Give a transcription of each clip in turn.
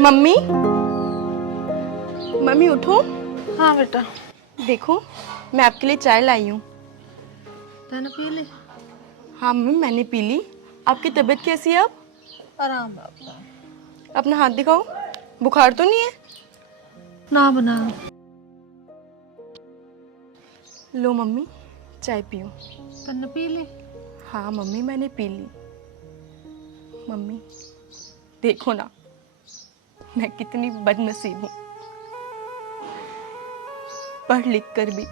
Mummy, mummy उठो। हाँ बेटा। देखो मैं आपके लिए चाय लाई हूँ। तूने पी ली? हाँ मम्मी मैंने पी ली। आपकी तबीयत कैसी है अब? आराम बाबा। अपना हाथ दिखाओ, बुखार तो नहीं है? ना बना। लो मम्मी चाय पियो। तूने पी ली? हाँ मम्मी मैंने पी ली। मम्मी देखो ना मैं कितनी बदनसीब हूँ, पढ़ लिख कर भी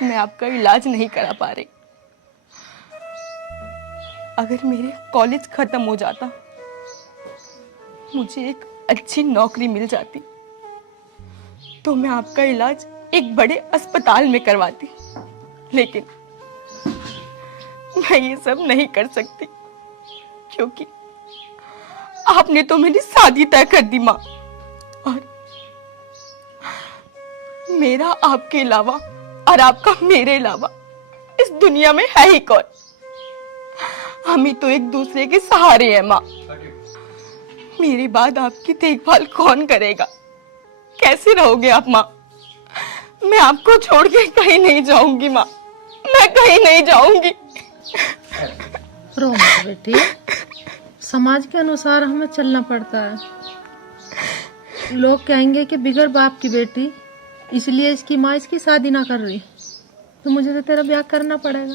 मैं आपका इलाज नहीं करा पा रही। अगर मेरे कॉलेज खत्म हो जाता, मुझे एक अच्छी नौकरी मिल जाती, तो मैं आपका इलाज एक बड़े अस्पताल में करवाती। लेकिन मैं ये सब नहीं कर सकती क्योंकि आपने तो मेरी शादी तय कर दी माँ, और मेरा आपके अलावा और आपका मेरे अलावा इस दुनिया में है ही कौन? हम ही तो एक दूसरे के सहारे हैं माँ। मेरे बाद आपकी देखभाल कौन करेगा? कैसे रहोगे आप माँ? मैं आपको छोड़ के कहीं नहीं जाऊंगी माँ, मैं कहीं नहीं जाऊंगी। रो मत बेटी, समाज के अनुसार हमें चलना पड़ता है। लोग कहेंगे कि बिगड़ बाप की बेटी, इसलिए इसकी माँ इसकी शादी ना कर रही, तो मुझे तो तेरा ब्याह करना पड़ेगा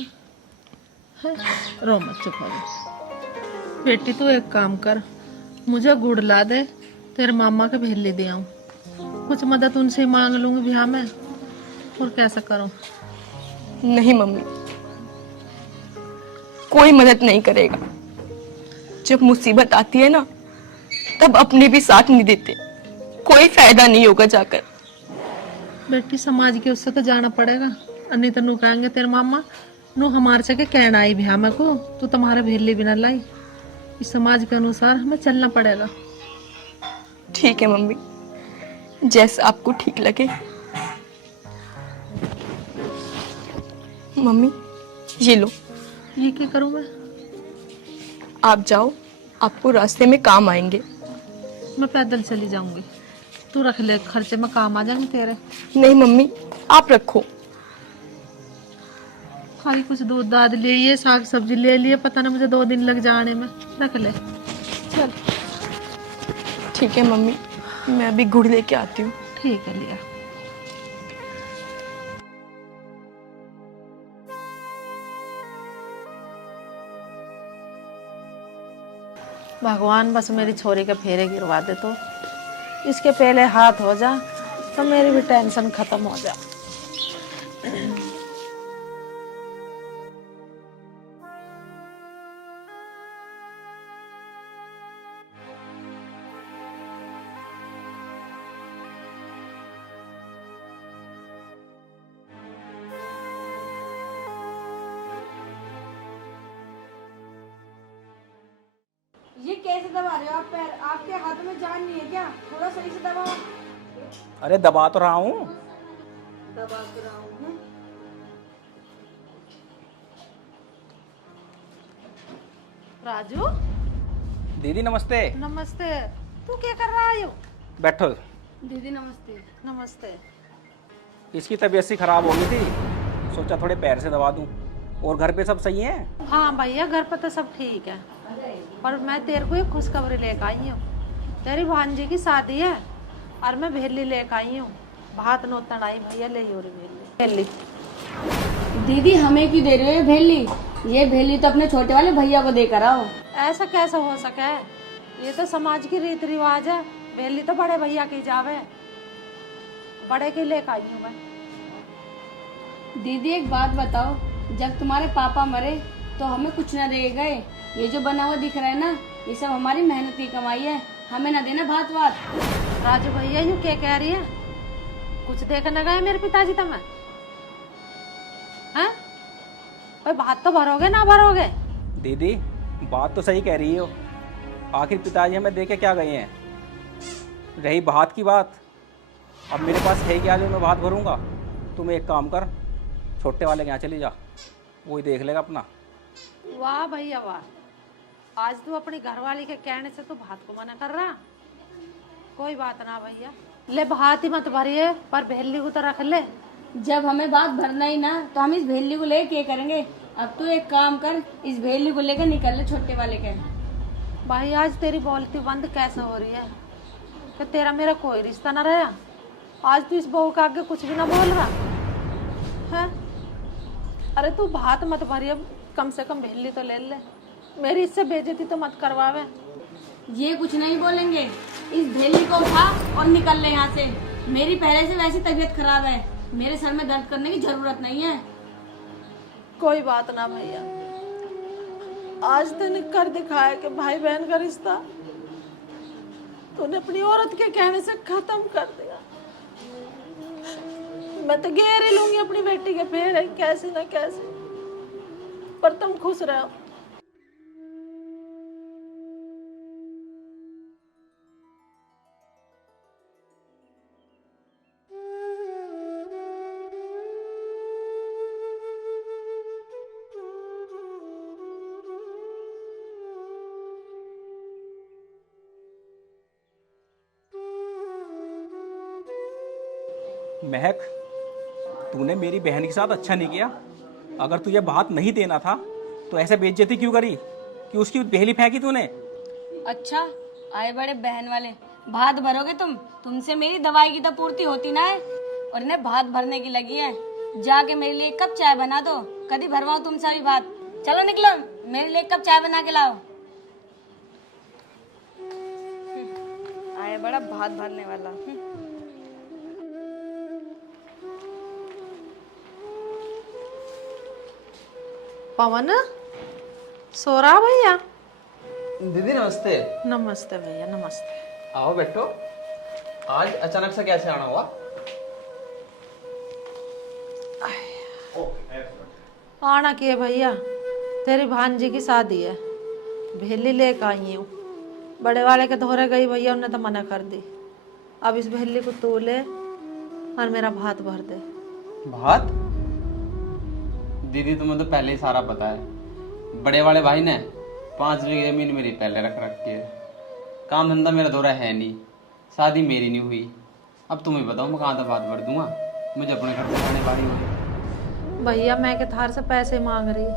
है। रो मत, चुप हो जा बेटी। तू एक काम कर, मुझे गुड़ ला दे, तेरे मामा के भेले दे आऊं, कुछ मदद उनसे ही मांग लूंगी ब्याह में, और कैसा करूं? नहीं मम्मी, कोई मदद नहीं करेगा। जब मुसीबत आती है ना, तब अपने भी साथ नहीं देते, कोई फायदा नहीं होगा जाकर। बेटी समाज के उससे तो जाना पड़ेगा, नहीं तो नू कहेंगे तेरे मामा नू हमारे से कहना आई भैया मैं को, तू तुम्हारे भेले बिना लाई। इस समाज के अनुसार हमें चलना पड़ेगा। ठीक है मम्मी, जैसा आपको ठीक लगे। मम्मी ये लो। ये क्या करूं मैं? आप जाओ, आपको रास्ते में काम आएंगे। मैं पैदल चली जाऊंगी, तू रख ले, खर्चे में काम आ जाएंगे तेरे। नहीं मम्मी आप रखो। खाली कुछ दूध दाद ले, ये साग सब्जी ले लिए, पता ना मुझे 2 दिन लग जाने में। रख ले चल। ठीक है मम्मी, मैं अभी गुड़ लेके आती हूँ। ठीक है लिया। भगवान बस मेरी छोरी के फेरे गिरवा दे, तो इसके पहले हाथ हो जा तो मेरी भी टेंशन खत्म हो जा। ये कैसे दबा रहे हो आप पैर? आपके हाथ में जान नहीं है क्या? थोड़ा सही से दबाओ। अरे दबा तो रहा हूँ। दबा तो रहा हूँ। राजू दीदी नमस्ते। नमस्ते। तू क्या कर रहा है? बैठो। दीदी नमस्ते। नमस्ते। इसकी तबीयत सी खराब हो गई थी, सोचा थोड़े पैर से दबा दूं। और घर पे सब सही है? हाँ भैया, घर पर तो सब ठीक है, पर मैं तेरे को एक खुशखबरी लेकर आई हूँ। तेरी भांजी की शादी है और मैं भेली लेकर आई हूँ। भात नोतन आई भैया, ले और भेली। दीदी हमें क्यों दे रहे हो ये भेली? ये भेली तो अपने छोटे वाले भैया को देकर आओ। ऐसा कैसे हो सके? ये तो समाज की रीति रिवाज है, भेली तो बड़े भैया की जावे, बड़े की लेकर आई हूँ मैं। दीदी एक बात बताओ, जब तुम्हारे पापा मरे तो हमें कुछ न दे गए। ये जो बना हुआ दिख रहा है ना, ये सब हमारी मेहनत की कमाई है, हमें ना देना भात वात। राजू भैया यूँ क्या कह रही है? कुछ देकर न गए मेरे पिताजी तुम्हें? हैं? भाई भात तो भरोगे ना भरोगे? दीदी बात तो सही कह रही हो, आखिर पिताजी हमें दे के क्या गए हैं। रही भात की बात, अब मेरे पास है क्या जो मैं भात भरूंगा? तुम एक काम कर, छोटे वाले के यहाँ चली जा, वही देख लेगा अपना। वाह भैया वाह, आज तू अपनी घरवाली के कहने से तो भात को मना कर रहा। कोई बात ना भैया, ले भात ही मत भरिए पर भेली को तो रख ले। जब हमें बात भरना ही ना तो हम इस भेली को लेके क्या करेंगे। अब तू एक काम कर, इस भेली को लेकर निकल ले छोटे वाले के। भाई आज तेरी बोलती बंद कैसे हो रही है कि तेरा मेरा कोई रिश्ता ना रहा। आज तू इस बहू के आगे कुछ भी ना बोल रहा है। अरे तू भात मत भरी, अब कम से कम भेली तो ले ले। मेरी इससे बेइज्जती तो मत करवावे। ये कुछ नहीं बोलेंगे, इस भेली को उठा और निकल ले यहाँ से। मेरी पहले से वैसी तबीयत खराब है, मेरे सर में दर्द करने की जरूरत नहीं है। कोई बात ना भैया, आज तूने कर दिखाया कि भाई बहन का रिश्ता तूने अपनी औरत के कहने से खत्म कर दिया। मैं तो घेर ही लूंगी अपनी बेटी के पैर कैसे ना कैसे, पर तुम खुश रहो। महक, तूने मेरी बहन के साथ अच्छा नहीं किया। अगर तुझे भात नहीं देना था तो ऐसे बेइज्जती क्यों करी कि उसकी पहली फेंकी तूने। अच्छा आए बड़े बहन वाले, भात भरोगे तुमसे मेरी दवाई की तो पूर्ति होती ना है, और इन्हें भात भरने की लगी है। जाके मेरे लिए एक कप चाय बना दो, कभी भरवाओ तुमसे भी भात। चलो निकलो, मेरे लिए एक कप चाय बना के लाओ। आए बड़ा भात भरने वाला। पवन सो रहा भैया? दीदी नमस्ते। नमस्ते भैया, नमस्ते। आओ बैठो। आज अचानक से कैसे आना हुआ? आना के भैया, तेरी भांजी की शादी है, भेली लेकर आई हूँ। बड़े वाले के धोरे गई भैया, उन्हें तो मना कर दी। अब इस भेली को तू ले और मेरा भात भर दे। भात? दीदी तुम्हें तो पहले ही सारा पता है। बड़े वाले भाई ने 5 बीघे जमीन मेरी पहले रख रखी है। काम धंधा मेरा दौरा है नहीं, शादी मेरी नहीं हुई। अब तुम ही बताओ मैं कहाँ तक भात भर दूंगा? मुझे अपने घर से खाने वाली हो। भैया मैं के थार से पैसे मांग रही,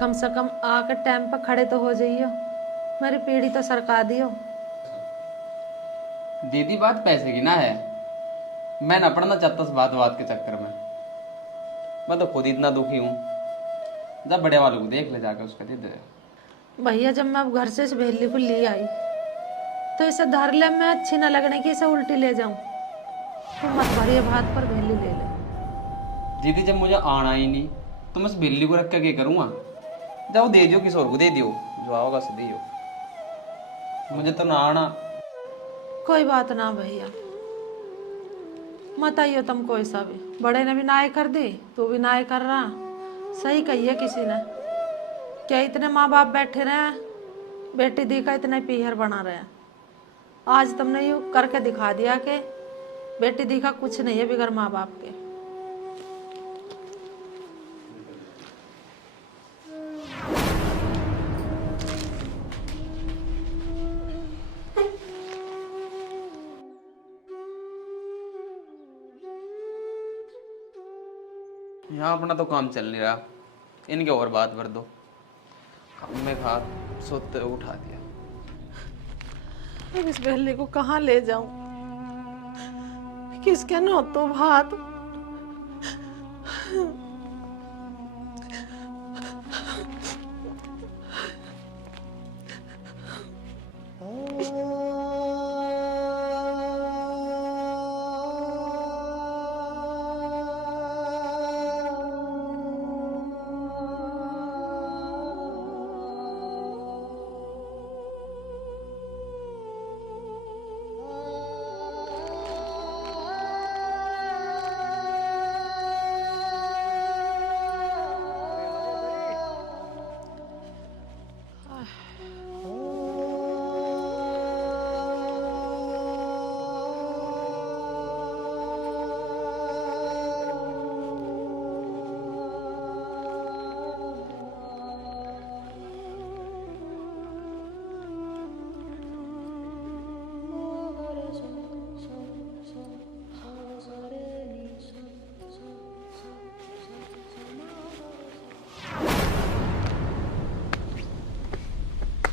कम से कम आकर टाइम पर खड़े तो हो जाइयो, मेरी पीढ़ी तो सरका दियो। दीदी बात पैसे की ना है, मैं न पढ़ना चाहता उस बात के चक्कर में। मैं तो खुद इतना दुखी हूँ। जब बड़े वालों को देख ले जाकर उसका दे दे। भैया जब मैं अब घर से इस भेली को ले आई तो इसे धर ले, मैं अच्छी ना लगने की इसे उल्टी ले जाऊं। तो मत भरिए भात पर भेली ले ले। दीदी जब मुझे आना ही नहीं तो मैं उस बिल्ली को रख कर क्या करूँगा? जाओ दे दियो, किसी और को दे दियो, जो आओगा उसे दियो, मुझे तो ना आना। कोई बात ना भैया, मत आइयो तुम कोई सा भी। बड़े ने भी नाय कर दी, तू भी नाय कर रहा। सही कही है किसी ने, क्या इतने माँ बाप बैठे रहे हैं, बेटी दी का इतना पीहर बना रहे हैं। आज तुमने यूँ करके दिखा दिया कि बेटी दी का कुछ नहीं है बिगर माँ बाप के। यहाँ अपना तो काम चल नहीं रहा, इनके और बात भर दो। मैं खा सोते उठा दिया। अब इस बेली को कहाँ ले जाऊं? किसके नो तो भात?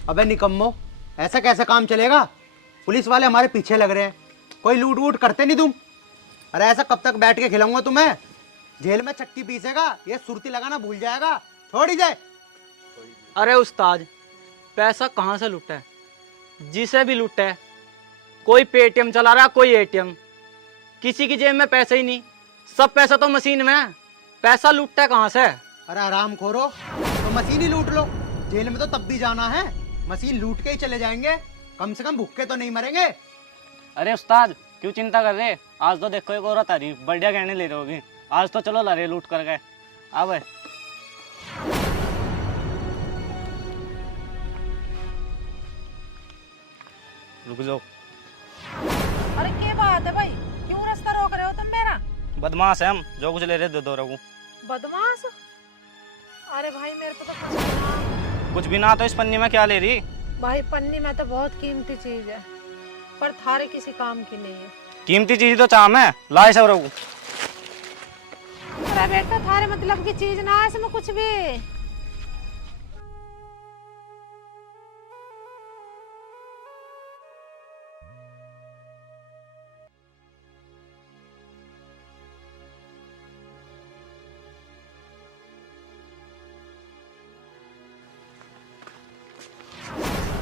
अबे निकम्मो, ऐसा कैसे काम चलेगा? पुलिस वाले हमारे पीछे लग रहे हैं, कोई लूट वूट करते नहीं तुम? अरे ऐसा कब तक बैठ के खिलाऊंगा तुम्हें? जेल में चक्की पीसेगा, ये सुरती लगाना भूल जाएगा, छोड़ ही जाए। अरे उस्ताद, पैसा कहाँ से लूटा है? जिसे भी लूटा है, कोई पेटीएम चला रहा, कोई एटीएम, किसी की जेब में पैसे ही नहीं, सब पैसा तो मशीन में है। पैसा लूटता है कहाँ से? अरे आराम खोरो, तो मशीन ही लूट लो, जेल में तो तब भी जाना है, मशीन लूट के ही चले जाएंगे, कम से कम भूखे तो नहीं मरेंगे। अरे उस्ताद, क्यों चिंता कर रहे? आज तो देखो एक औरत आ रही, बढ़िया गहने ले रहे होगी, आज तो चलो ला रहे लूट कर गए। अब रुक जाओ। अरे क्या बात है भाई, क्यों रास्ता रोक रहे हो तुम मेरा? बदमाश है हम, जो कुछ ले रहे दो रघु। बदमाश? अरे भाई मेरे को तो कुछ भी ना। कुछ भी ना तो इस पन्नी में क्या ले रही? भाई पन्नी में तो बहुत कीमती चीज है, पर थारे किसी काम की नहीं है। कीमती चीज तो चाम है, लाए सब रघु। अरे बेटा थारे मतलब की चीज ना है इसमें कुछ भी।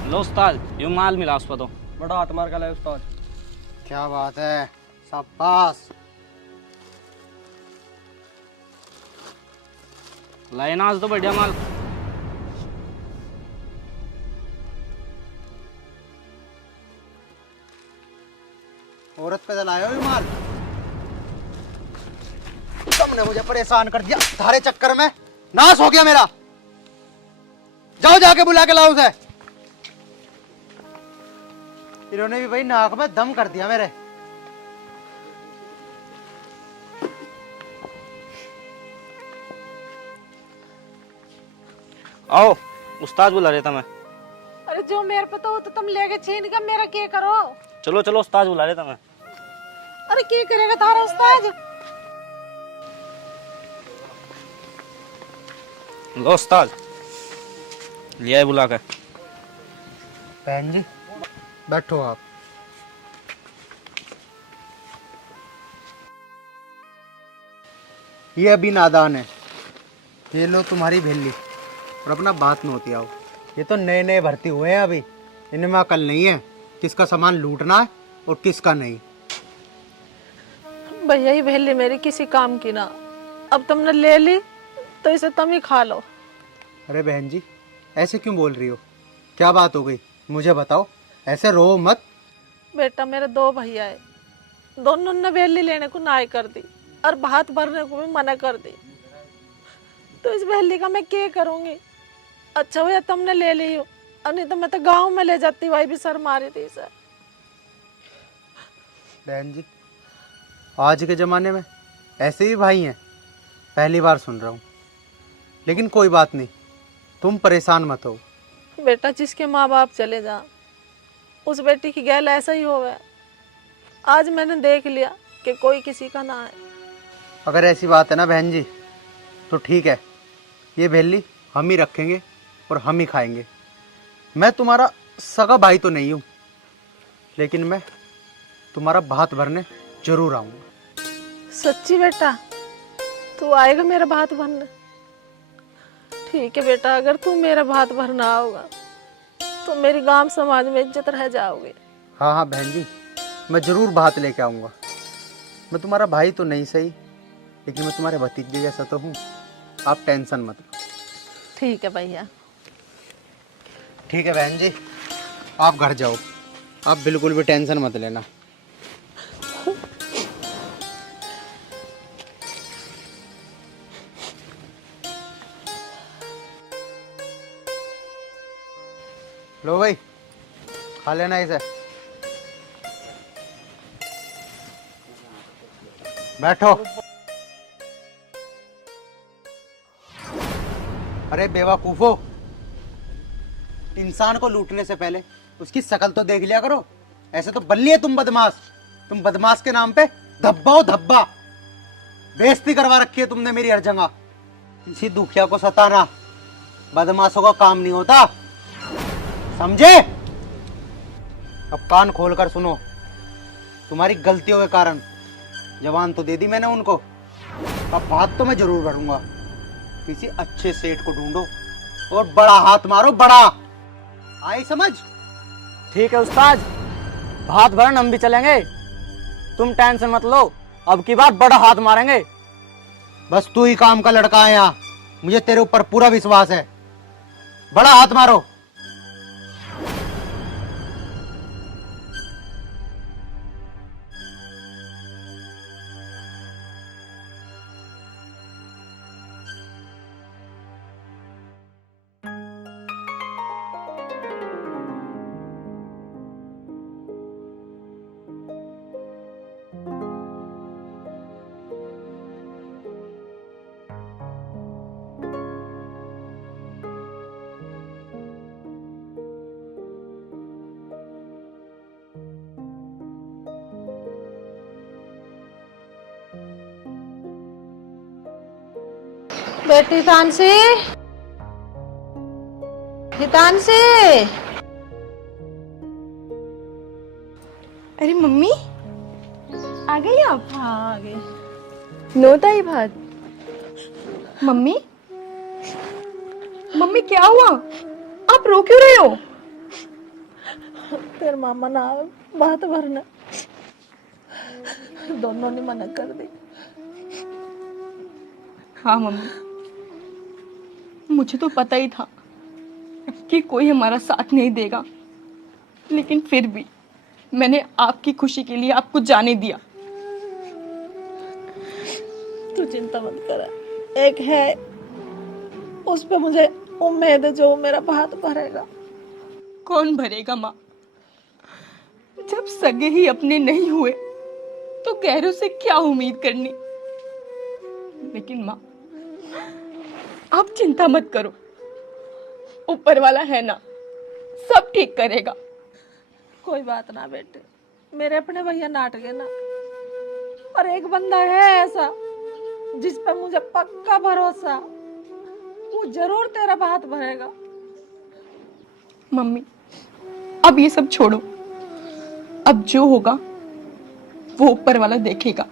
लो उस्ताद, यूं माल मिला उस पर तो। बड़ा हाथ मार का लाए उस्ताद। क्या बात है, शाबाश। लाए ना आज तो बढ़िया माल। औरत पे लाए हो ये माल? तुमने मुझे परेशान कर दिया, थारे चक्कर में नाश हो गया मेरा। जाओ जाके बुला के लाओ उसे। इन्होंने भी भाई नाक में दम कर दिया मेरे। आओ, उस्ताद बुला रहे था मैं। अरे जो मेरे पे तो तुम लेके छीन के मेरा क्या करो? चलो चलो, उस्ताद बुला रहे था मैं। अरे क्या करेगा थारा उस्ताद? लो उस्ताद, लिया है बुला कर। बहन जी बैठो आप। ये अभी नादान है, ये लो तुम्हारी भेली, और अपना बात नोती आओ। ये तो नए नए भर्ती हुए हैं अभी, इनमें अकल नहीं है किसका सामान लूटना है और किसका नहीं। भैया ही भेली मेरी किसी काम की ना, अब तुमने ले ली तो इसे तुम ही खा लो। अरे बहन जी ऐसे क्यों बोल रही हो, क्या बात हो गई मुझे बताओ, ऐसे रो मत। बेटा मेरे दो भैया है, दोनों ने बेली लेने को नाई कर दी और भात भरने को भी मना कर दी, तो इस बेली का मैं क्या करूंगी? अच्छा भैया तुमने ले ली हो, और नहीं तो मैं तो गांव में ले जाती, भाई भी सर मारी थी सर। बहन जी आज के ज़माने में ऐसे ही भाई हैं, पहली बार सुन रहा हूँ, लेकिन कोई बात नहीं, तुम परेशान मत हो। बेटा जिसके माँ बाप चले जा, उस बेटी की गैल ऐसा ही होगा। आज मैंने देख लिया कि कोई किसी का ना है। अगर ऐसी बात है ना बहन जी तो ठीक है, ये भेली हम ही रखेंगे और हम ही खाएंगे। मैं तुम्हारा सगा भाई तो नहीं हूँ, लेकिन मैं तुम्हारा भात भरने जरूर आऊँगा। सच्ची बेटा तू आएगा मेरा भात भरने? ठीक है बेटा, अगर तू मेरा भात भरना आओगा तो मेरी गांव समाज में इज्जत रह जाओगे। हाँ हाँ बहन जी, मैं जरूर भात लेके आऊँगा। मैं तुम्हारा भाई तो नहीं सही, लेकिन मैं तुम्हारे भतीजे जैसा तो हूँ, आप टेंशन मत लो। ठीक है भैया। ठीक है बहन जी, आप घर जाओ, आप बिल्कुल भी टेंशन मत लेना। लो भाई खा लेना इसे। बैठो। अरे बेवकूफो, इंसान को लूटने से पहले उसकी शकल तो देख लिया करो। ऐसे तो बल्ली है तुम बदमाश, तुम बदमाश के नाम पे धब्बा हो धब्बा। बेइज्जती करवा रखी है तुमने मेरी हर जगह। किसी दुखिया को सताना बदमाशों का काम नहीं होता। समझे? अब कान खोलकर सुनो। तुम्हारी गलतियों के कारण जवान तो दे दी मैंने उनको, अब बात तो मैं जरूर भरूंगा। किसी अच्छे सेठ को ढूंढो और बड़ा हाथ मारो, बड़ा। आई समझ? ठीक है उस्ताद, भात भरन हम भी चलेंगे, तुम टेंशन मत लो, अब की बार बड़ा हाथ मारेंगे। बस तू ही काम का लड़का है यहाँ, मुझे तेरे ऊपर पूरा विश्वास है। बड़ा हाथ मारो। बेटी तानसी, हितांशी। अरे मम्मी, आ गई आप? हाँ आ गई। लो ताई भात। मम्मी, मम्मी क्या हुआ? आप रो क्यों रहे हो? तेरे मामा ना बात भरना, दोनों ने मना कर दी। हाँ मम्मी, मुझे तो पता ही था कि कोई हमारा साथ नहीं देगा, लेकिन फिर भी मैंने आपकी खुशी के लिए आपको जाने दिया। तू चिंता मत कर, एक है उस पे मुझे उम्मीद है जो मेरा भात भरेगा। कौन भरेगा माँ? जब सगे ही अपने नहीं हुए तो गैरों से क्या उम्मीद करनी। लेकिन माँ, आप चिंता मत करो, ऊपर वाला है ना, सब ठीक करेगा। कोई बात ना बेटे, मेरे अपने भैया नाट गए ना, और एक बंदा है ऐसा जिस पर मुझे पक्का भरोसा, वो जरूर तेरा भात भरेगा। मम्मी, अब ये सब छोड़ो, अब जो होगा वो ऊपर वाला देखेगा,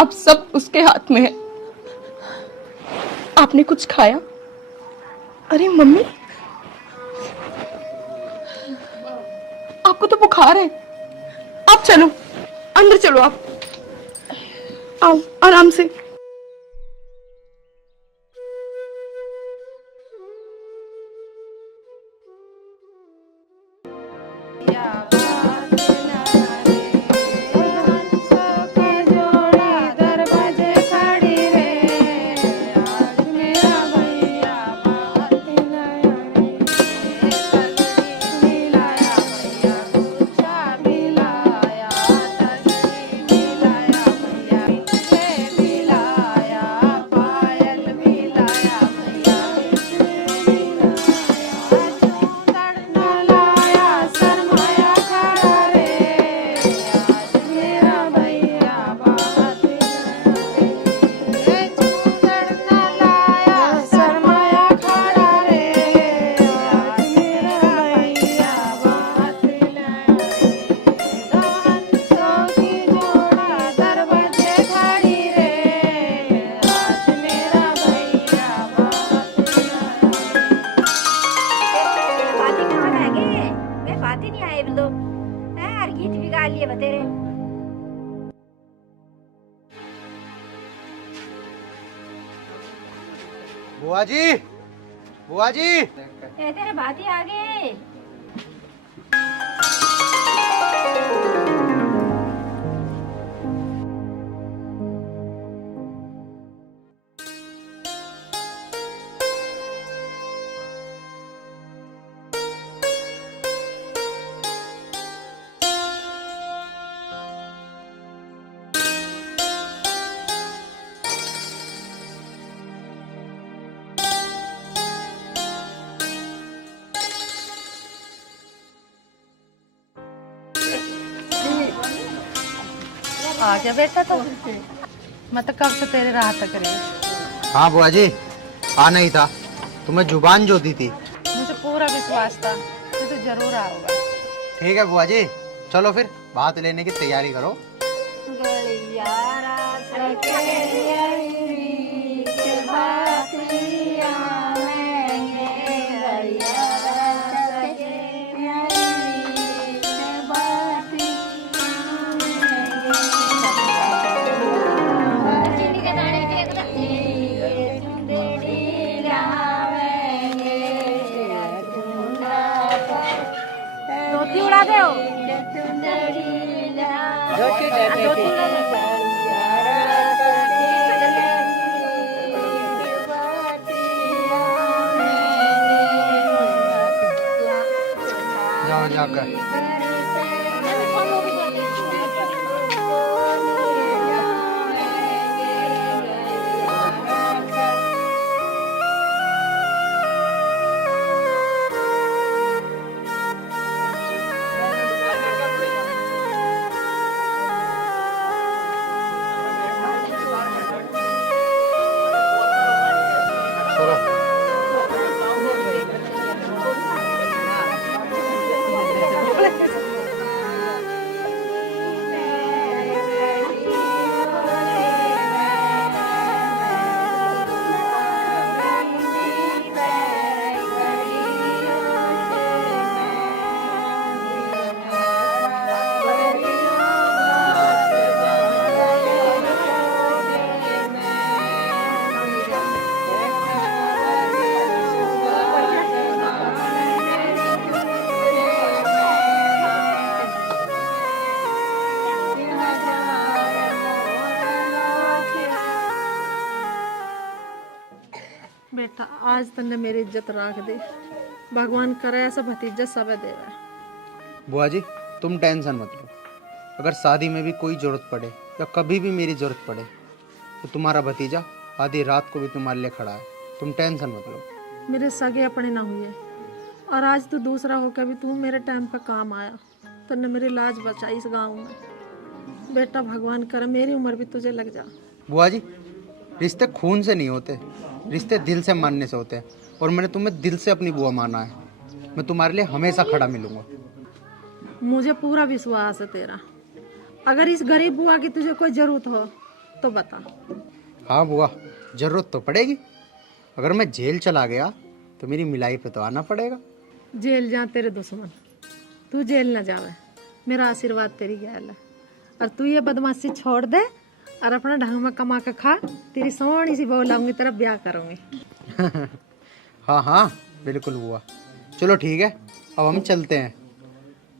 अब सब उसके हाथ में है। आपने कुछ खाया? अरे मम्मी, आपको तो बुखार है, आप चलो अंदर चलो, आप आओ आराम से। बुआ जी, बुआ जी। तेरे भाती आ गए। आ गया बेटा, तो मैं तो कब से तेरे राह तक रही। हाँ बुआ जी, आना ही था, तुम्हें जुबान जो दी थी। मुझे पूरा विश्वास था कि से तो जरूर आओगा। ठीक है बुआ जी, चलो फिर भात लेने की तैयारी करो। रोटी उड़ा दे जाओ जाकर। बेटा आज तन्ने मेरी इज्जत राख दे, भगवान करे ऐसा भतीजा सब देवे। बुआ जी तुम टेंशन मत लो, अगर शादी में भी कोई जरूरत पड़े या कभी भी मेरी जरूरत पड़े तो तुम्हारा भतीजा आधी रात को भी तुम्हारे लिए खड़ा है, तुम टेंशन मत लो। मेरे सगे अपने ना हुए और आज तू दूसरा होकर भी तू मेरे टाइम पर काम आया, तन्ने मेरी लाज बचाई इस गांव में। बेटा भगवान करे मेरी उम्र भी तुझे लग जा। बुआ जी रिश्ते खून से नहीं होते, रिश्ते दिल से मानने से होते हैं, और मैंने तुम्हें दिल से अपनी बुआ माना है। मैं तुम्हारे लिए हमेशा खड़ा मिलूंगा। मुझे पूरा विश्वास है तेरा। अगर इस गरीब बुआ की तुझे कोई जरूरत हो तो बता। हाँ बुआ जरूरत तो पड़ेगी, अगर मैं जेल चला गया तो मेरी मिलाई पे तो आना पड़ेगा। जेल जा तेरे दुश्मन, तू जेल ना जावे, मेरा आशीर्वाद तेरी गैल है। और तू ये बदमाशी छोड़ दे और अपना ढंग में कमा के खा, तेरी सोहनी सी बहू लाऊंगी, तेरा ब्याह करूंगी। हाँ हाँ बिल्कुल बुआ, चलो ठीक है अब हम चलते हैं।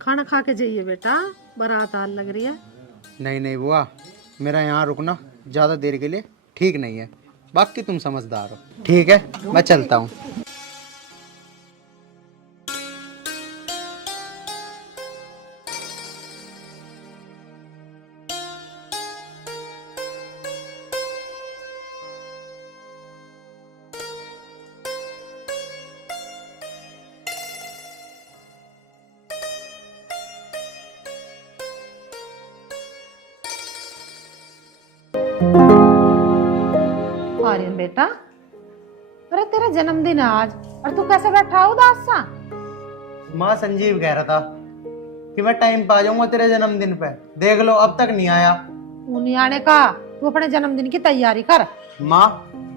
खाना खा के जाइए बेटा, बारात आल लग रही है। नहीं नहीं बुआ, मेरा यहाँ रुकना ज़्यादा देर के लिए ठीक नहीं है, बाकी तुम समझदार हो। ठीक है मैं चलता हूँ। आर्यन बेटा, अरे तेरा जन्मदिन है आज और तू कैसे बैठा है उदास सा? माँ संजीव कह रहा था कि मैं टाइम पे आ जाऊंगा तेरे जन्मदिन पे, देख लो अब तक नहीं आया। नहीं आने का, तू अपने जन्मदिन की तैयारी कर। माँ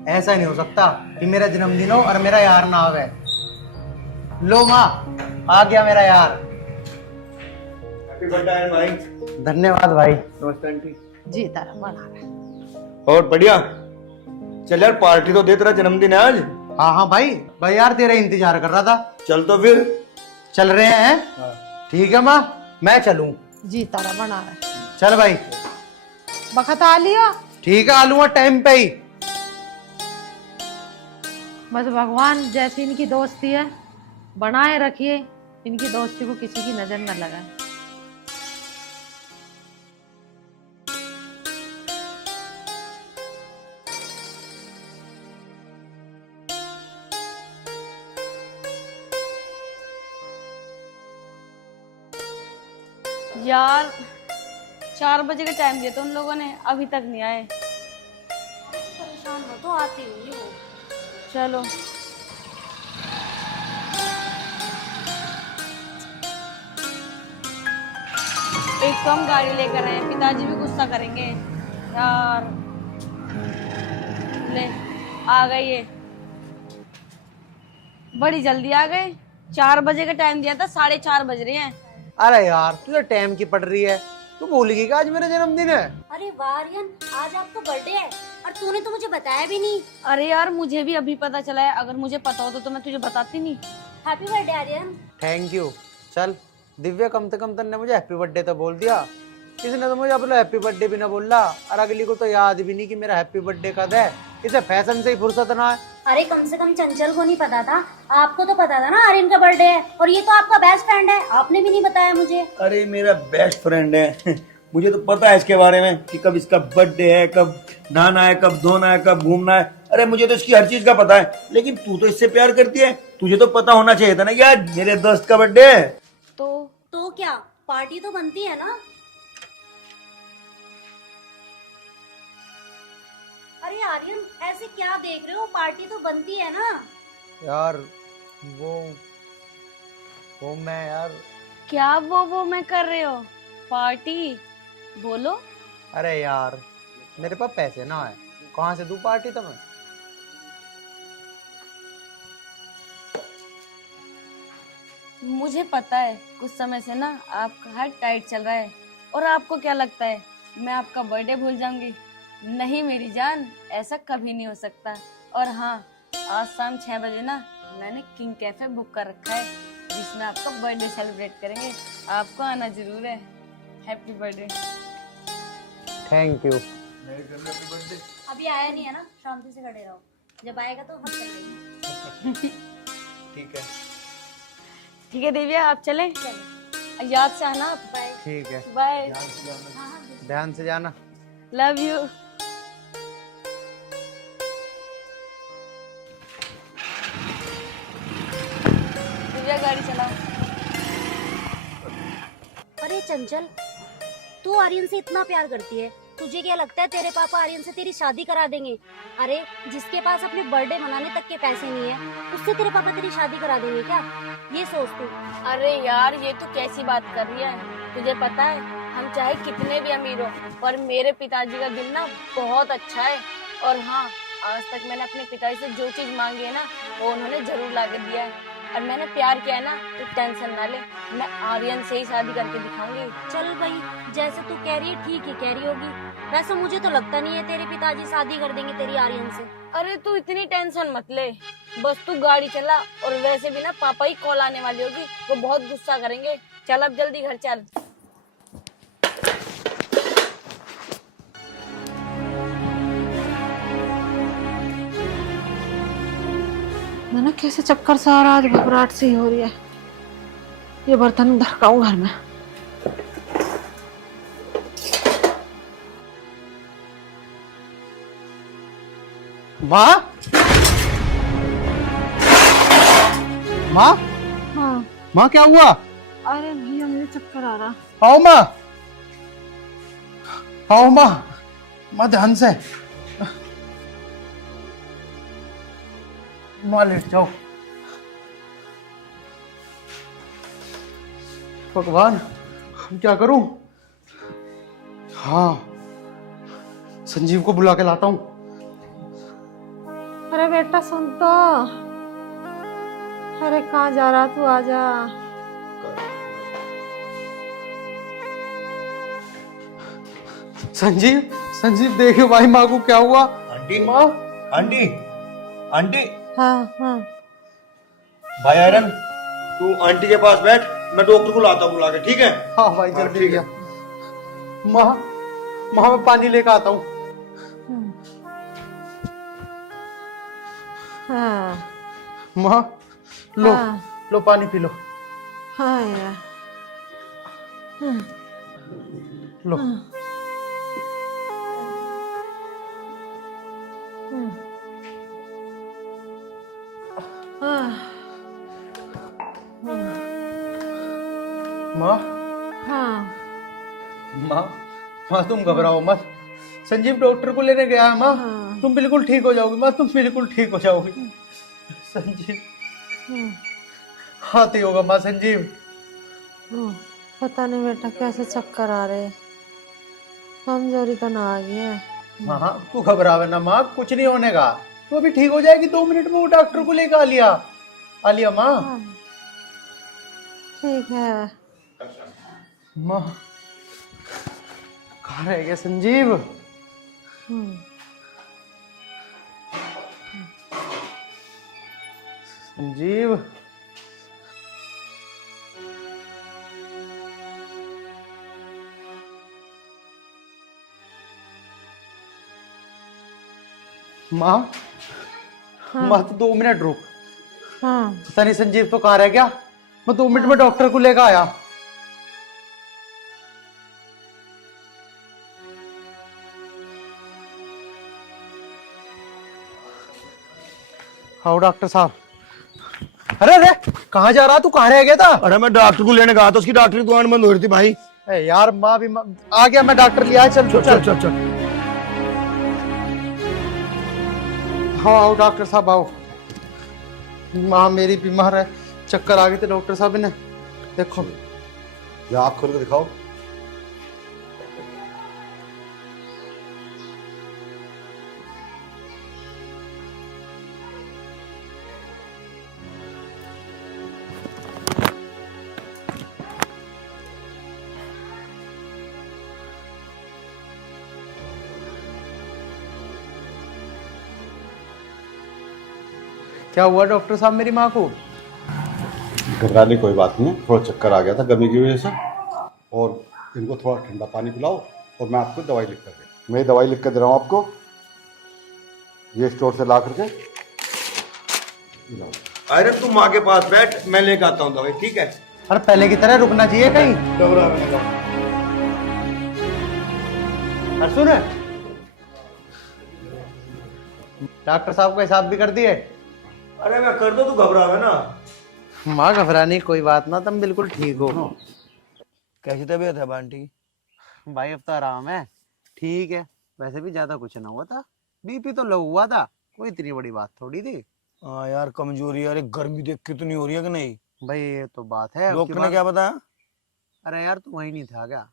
ऐसा नहीं हो सकता कि मेरा जन्मदिन हो और मेरा यार ना आवे। लो माँ आ गया मेरा यार। हैप्पी बर्थडे भाई। धन्यवाद भाई। नमस्ते आंटी। जी तारा बना रहा। और बढ़िया, चल यार पार्टी तो दे, तेरा जन्मदिन है आज। हाँ हाँ भाई, भाई यार तेरा इंतजार कर रहा था। चल तो फिर चल रहे हैं। ठीक है माँ मैं चलूँ। जी तारा बना रहा। चल भाई। बखत आ लियो। ठीक है आ लूंगा टाइम पे ही। बस भगवान जैसी इनकी दोस्ती है बनाए रखिए, इनकी दोस्ती को किसी की नजर न लगाए। यार 4 बजे का टाइम दिया था उन लोगों ने, अभी तक नहीं आए। परेशान हो तो आती हुई हो। चलो एक तो हम गाड़ी लेकर आए हैं, पिताजी भी गुस्सा करेंगे यार। ले आ गए ये, बड़ी जल्दी आ गए। 4 बजे का टाइम दिया था, 4:30 बज रहे हैं। अरे यार तू तो टाइम की पड़ रही है, तू भूल गई कि आज मेरा जन्मदिन है। अरे वाह आर्यन, आज आपका बर्थडे है और तूने तो मुझे बताया भी नहीं। अरे यार मुझे भी अभी पता चला है, अगर मुझे पता होता तो मैं तुझे बताती नहीं। Happy birthday Aryan. Thank you. चल दिव्या, कम से कम तन्ने मुझे हैप्पी बर्थडे तो बोल दिया, इसने तो मुझे अपना हैप्पी बर्थडे भी ना बोला, और अगली को तो याद भी नहीं कि मेरा हैप्पी बर्थडे कब है। इसे फैशन से ही फुर्सत ना है। अरे कम से कम चंचल को नहीं पता था, आपको तो पता था ना आर्यन का बर्थडे है, और ये तो आपका बेस्ट फ्रेंड है, आपने भी नहीं बताया मुझे। अरे मेरा बेस्ट फ्रेंड है मुझे तो पता है इसके बारे में कि कब इसका बर्थडे है, कब नहाना है, कब धोना है, कब घूमना है। अरे मुझे तो इसकी हर चीज का पता है, लेकिन तू तो इससे प्यार करती है, तुझे तो पता होना चाहिए था ना यार मेरे दोस्त का बर्थडे है। तो क्या पार्टी तो बनती है ना। अरे आर्यन ऐसे क्या देख रहे हो, पार्टी तो बनती है ना। यार वो मैं यार। क्या वो मैं कर रहे हो? पार्टी बोलो। अरे यार मेरे पास पैसे ना है, कहाँ से दूं पार्टी तुम्हें। मुझे पता है कुछ समय से ना आपका हार्ट टाइट चल रहा है, और आपको क्या लगता है मैं आपका बर्थडे भूल जाऊंगी? नहीं मेरी जान, ऐसा कभी नहीं हो सकता। और हाँ, आज शाम 6 बजे ना मैंने किंग कैफे बुक कर रखा है, जिसमें आपका बर्थडे सेलिब्रेट करेंगे। आपको आना जरूर है। Happy birthday. Thank you. अभी आया नहीं है ना, शांति से खड़े रहो, जब आएगा तो हम चलेंगे। ठीक है। ठीक है दिव्या, आप चले। याद से आना। बाय। ठीक है, बाय। ध्यान से जाना। Love you. दिव्या गाड़ी चलाओ। अरे चंचल, तू आर्यन से इतना प्यार करती है, तुझे क्या लगता है तेरे पापा आर्यन से तेरी शादी करा देंगे? अरे जिसके पास अपने बर्थडे मनाने तक के पैसे नहीं है, उससे तेरे पापा तेरी शादी करा देंगे क्या? ये सोच तू। अरे यार ये तो कैसी बात कर रही है? तुझे पता है हम चाहे कितने भी अमीर हो, पर मेरे पिताजी का दिल ना बहुत अच्छा है। और हाँ, आज तक मैंने अपने पिताजी से जो चीज मांगी है ना, वो उन्होंने जरूर ला के दिया है। और मैंने प्यार किया है ना, तो टेंशन ना ले, मैं आर्यन से ही शादी करके दिखाऊंगी। चल भाई, जैसे तू कह रही है ठीक ही कह रही होगी। वैसे मुझे तो लगता नहीं है तेरे पिताजी शादी कर देंगे तेरी आर्यन से। अरे तू इतनी टेंशन मत ले, बस तू गाड़ी चला। और वैसे भी ना पापा ही कॉल आने वाली होगी, वो बहुत गुस्सा करेंगे। चल अब जल्दी घर चल। मैंने कैसे चक्कर सा आ रहा, आज घबराहट से ही हो रही है। ये बर्तन धरकाऊं घर में। माँ, माँ, हाँ। माँ क्या हुआ? अरे भैया मुझे चक्कर आ रहा। आओ माँ, आओ माँ, माँ ध्यान से। माँ लेट जाओ। भगवान क्या करूं? हाँ, संजीव को बुला के लाता हूं। अरे बेटा सुन तो। अरे कहाँ जा रहा तू, आजा। संजीव, संजीव देखो भाई माँ को क्या हुआ। आंटी, माँ, आंटी, आंटी। हाँ हाँ। भाई आयरन, तू आंटी के पास बैठ, मैं डॉक्टर को लाता हूँ बुला के, ठीक है? हाँ भाई हाँ, जल्दी ठीक गया। माँ, माँ मैं पानी लेकर आता हूँ। हाँ माँ लो, हाँ। लो पानी पी लो। हाँ यार। लो। माँ, हाँ माँ, माँ तुम घबराओ मत, संजीव डॉक्टर को लेने गया है माँ। हाँ। तुम बिल्कुल ठीक हो जाओगी माँ, तुम बिल्कुल ठीक हो जाओगी। संजीव हाथी होगा माँ, संजीव पता नहीं बेटा कैसे चक्कर आ रहे, कमजोरी तो ना आ गई है। हाँ तू घबरावे ना माँ, कुछ नहीं होने का, तू अभी ठीक हो जाएगी। 2 मिनट में वो डॉक्टर को लेकर आ लिया माँ। ठीक है। माँ कहाँ रह गया संजीव? संजीव माँ, माँ तो 2 मिनट रुक। हाँ पता नहीं संजीव तो कहाँ रह गया, मैं 2 मिनट में डॉक्टर को लेकर आया। आओ डॉक्टर साहब। अरे अरे कहाँ जा रहा तू, कहाँ रह गया था? अरे मैं डॉक्टर को लेने गया था, उसकी डॉक्टर की दुकान बंद हो रही थी भाई। यार माँ भी आ गया, मैं डॉक्टर लिया है। चल चल चल चल चल। हाँ आओ डॉक्टर साहब आओ। माँ मेरी बीमार है, चक्कर आ गए थे डॉक्टर साहब ने। देखो या आँख खोल के दिखाओ। क्या हुआ डॉक्टर साहब मेरी माँ को? घबराने की कोई बात नहीं है, थोड़ा चक्कर आ गया था गर्मी की वजह से, और इनको थोड़ा ठंडा पानी पिलाओ और मैं आपको दवाई लिख कर दे। मैं दवाई लिख कर दे रहा हूँ आपको, ये स्टोर से ला करके। आयरन तू माँ के पास बैठ, मैं लेकर आता हूँ दवाई, ठीक है? अरे पहले की तरह रुकना चाहिए कहीं। सुन डॉक्टर साहब का हिसाब भी कर दिए। अरे मैं कर दो, तू घबरावे ना। माँ घबराने की कोई बात ना, तुम बिल्कुल ठीक हो। कैसी तबीयत है आंटी की? भाई अब तो आराम है, ठीक है। वैसे भी ज्यादा कुछ ना हुआ था, बीपी तो लो हुआ था, कोई इतनी बड़ी बात थोड़ी थी। हाँ यार कमजोरी, अरे गर्मी देख कितनी हो रही है कि नहीं? भाई ये तो बात है। डॉक्टर ने क्या बताया? अरे यार तू वही नहीं था क्या?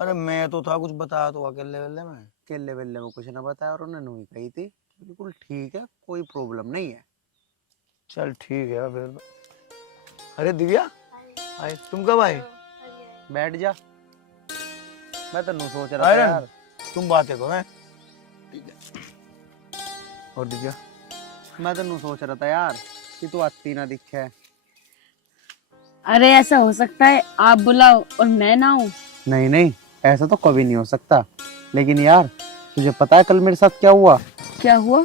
अरे मैं तो था, कुछ बताया तो अकेले वेले में? केले वेले में कुछ ना बताया, और उन्होंने वही कही थी बिल्कुल ठीक है, कोई प्रॉब्लम नहीं है। चल ठीक है फिर। अरे दिव्या आए, तुम कब आए? बैठ जा, मैं तो नहीं सोच रहा था आयरन यार। तुम बातें करो हैं। और दिव्या मैं तो नहीं सोच रहा था यार कि तू आती ना दिखे। अरे ऐसा हो सकता है आप बुलाओ और मैं ना हूँ? नहीं नहीं, ऐसा तो कभी नहीं हो सकता। लेकिन यार तुझे पता है कल मेरे साथ क्या हुआ? क्या हुआ?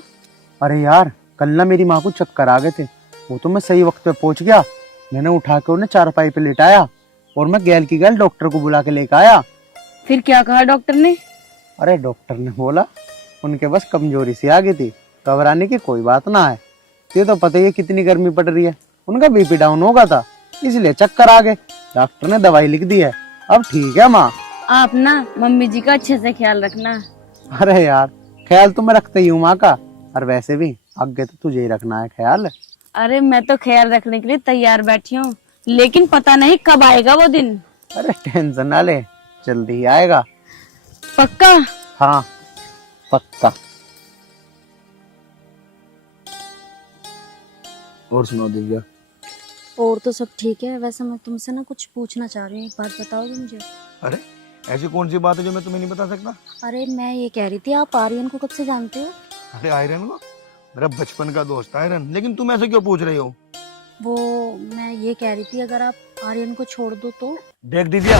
अरे यार कल ना मेरी माँ को चक्कर आ गए थे, वो तो मैं सही वक्त पे पहुंच गया। मैंने उठा के उन्हें चारपाई पे लेटाया और मैं गैल की गैल डॉक्टर को बुला के लेकर आया। फिर क्या कहा डॉक्टर ने? अरे डॉक्टर ने बोला उनके बस कमजोरी सी आ गई थी, घबराने की कोई बात ना है। ये तो पता ही है कितनी गर्मी पड़ रही है, उनका बीपी डाउन हो गया था इसलिए चक्कर आ गए। डॉक्टर ने दवाई लिख दी है, अब ठीक है माँ। आप ना मम्मी जी का अच्छे से ख्याल रखना। अरे यार ख्याल तो मैं रखता ही हूँ माँ का, और वैसे भी आगे तो तुझे ही रखना है ख्याल। अरे मैं तो ख्याल रखने के लिए तैयार बैठी हूँ, लेकिन पता नहीं कब आएगा वो दिन। अरे टेंशन ना ले, जल्दी ही आएगा। पक्का? हाँ पक्का। और सुनो दिव्या। और तो सब ठीक है। वैसे मैं तुमसे ना कुछ पूछना चाह रही हूँ, एक बात बताओगे मुझे? अरे ऐसी कौन सी बात है जो मैं तुम्हें नहीं बता सकता? अरे मैं ये कह रही थी, आप आर्यन को कब से जानते हो? अरे आयरन को मेरा बचपन का दोस्त आयरन, लेकिन तुम ऐसे क्यों पूछ रही हो? वो मैं ये कह रही थी, अगर आप आर्यन को छोड़ दो तो? देख दिव्या,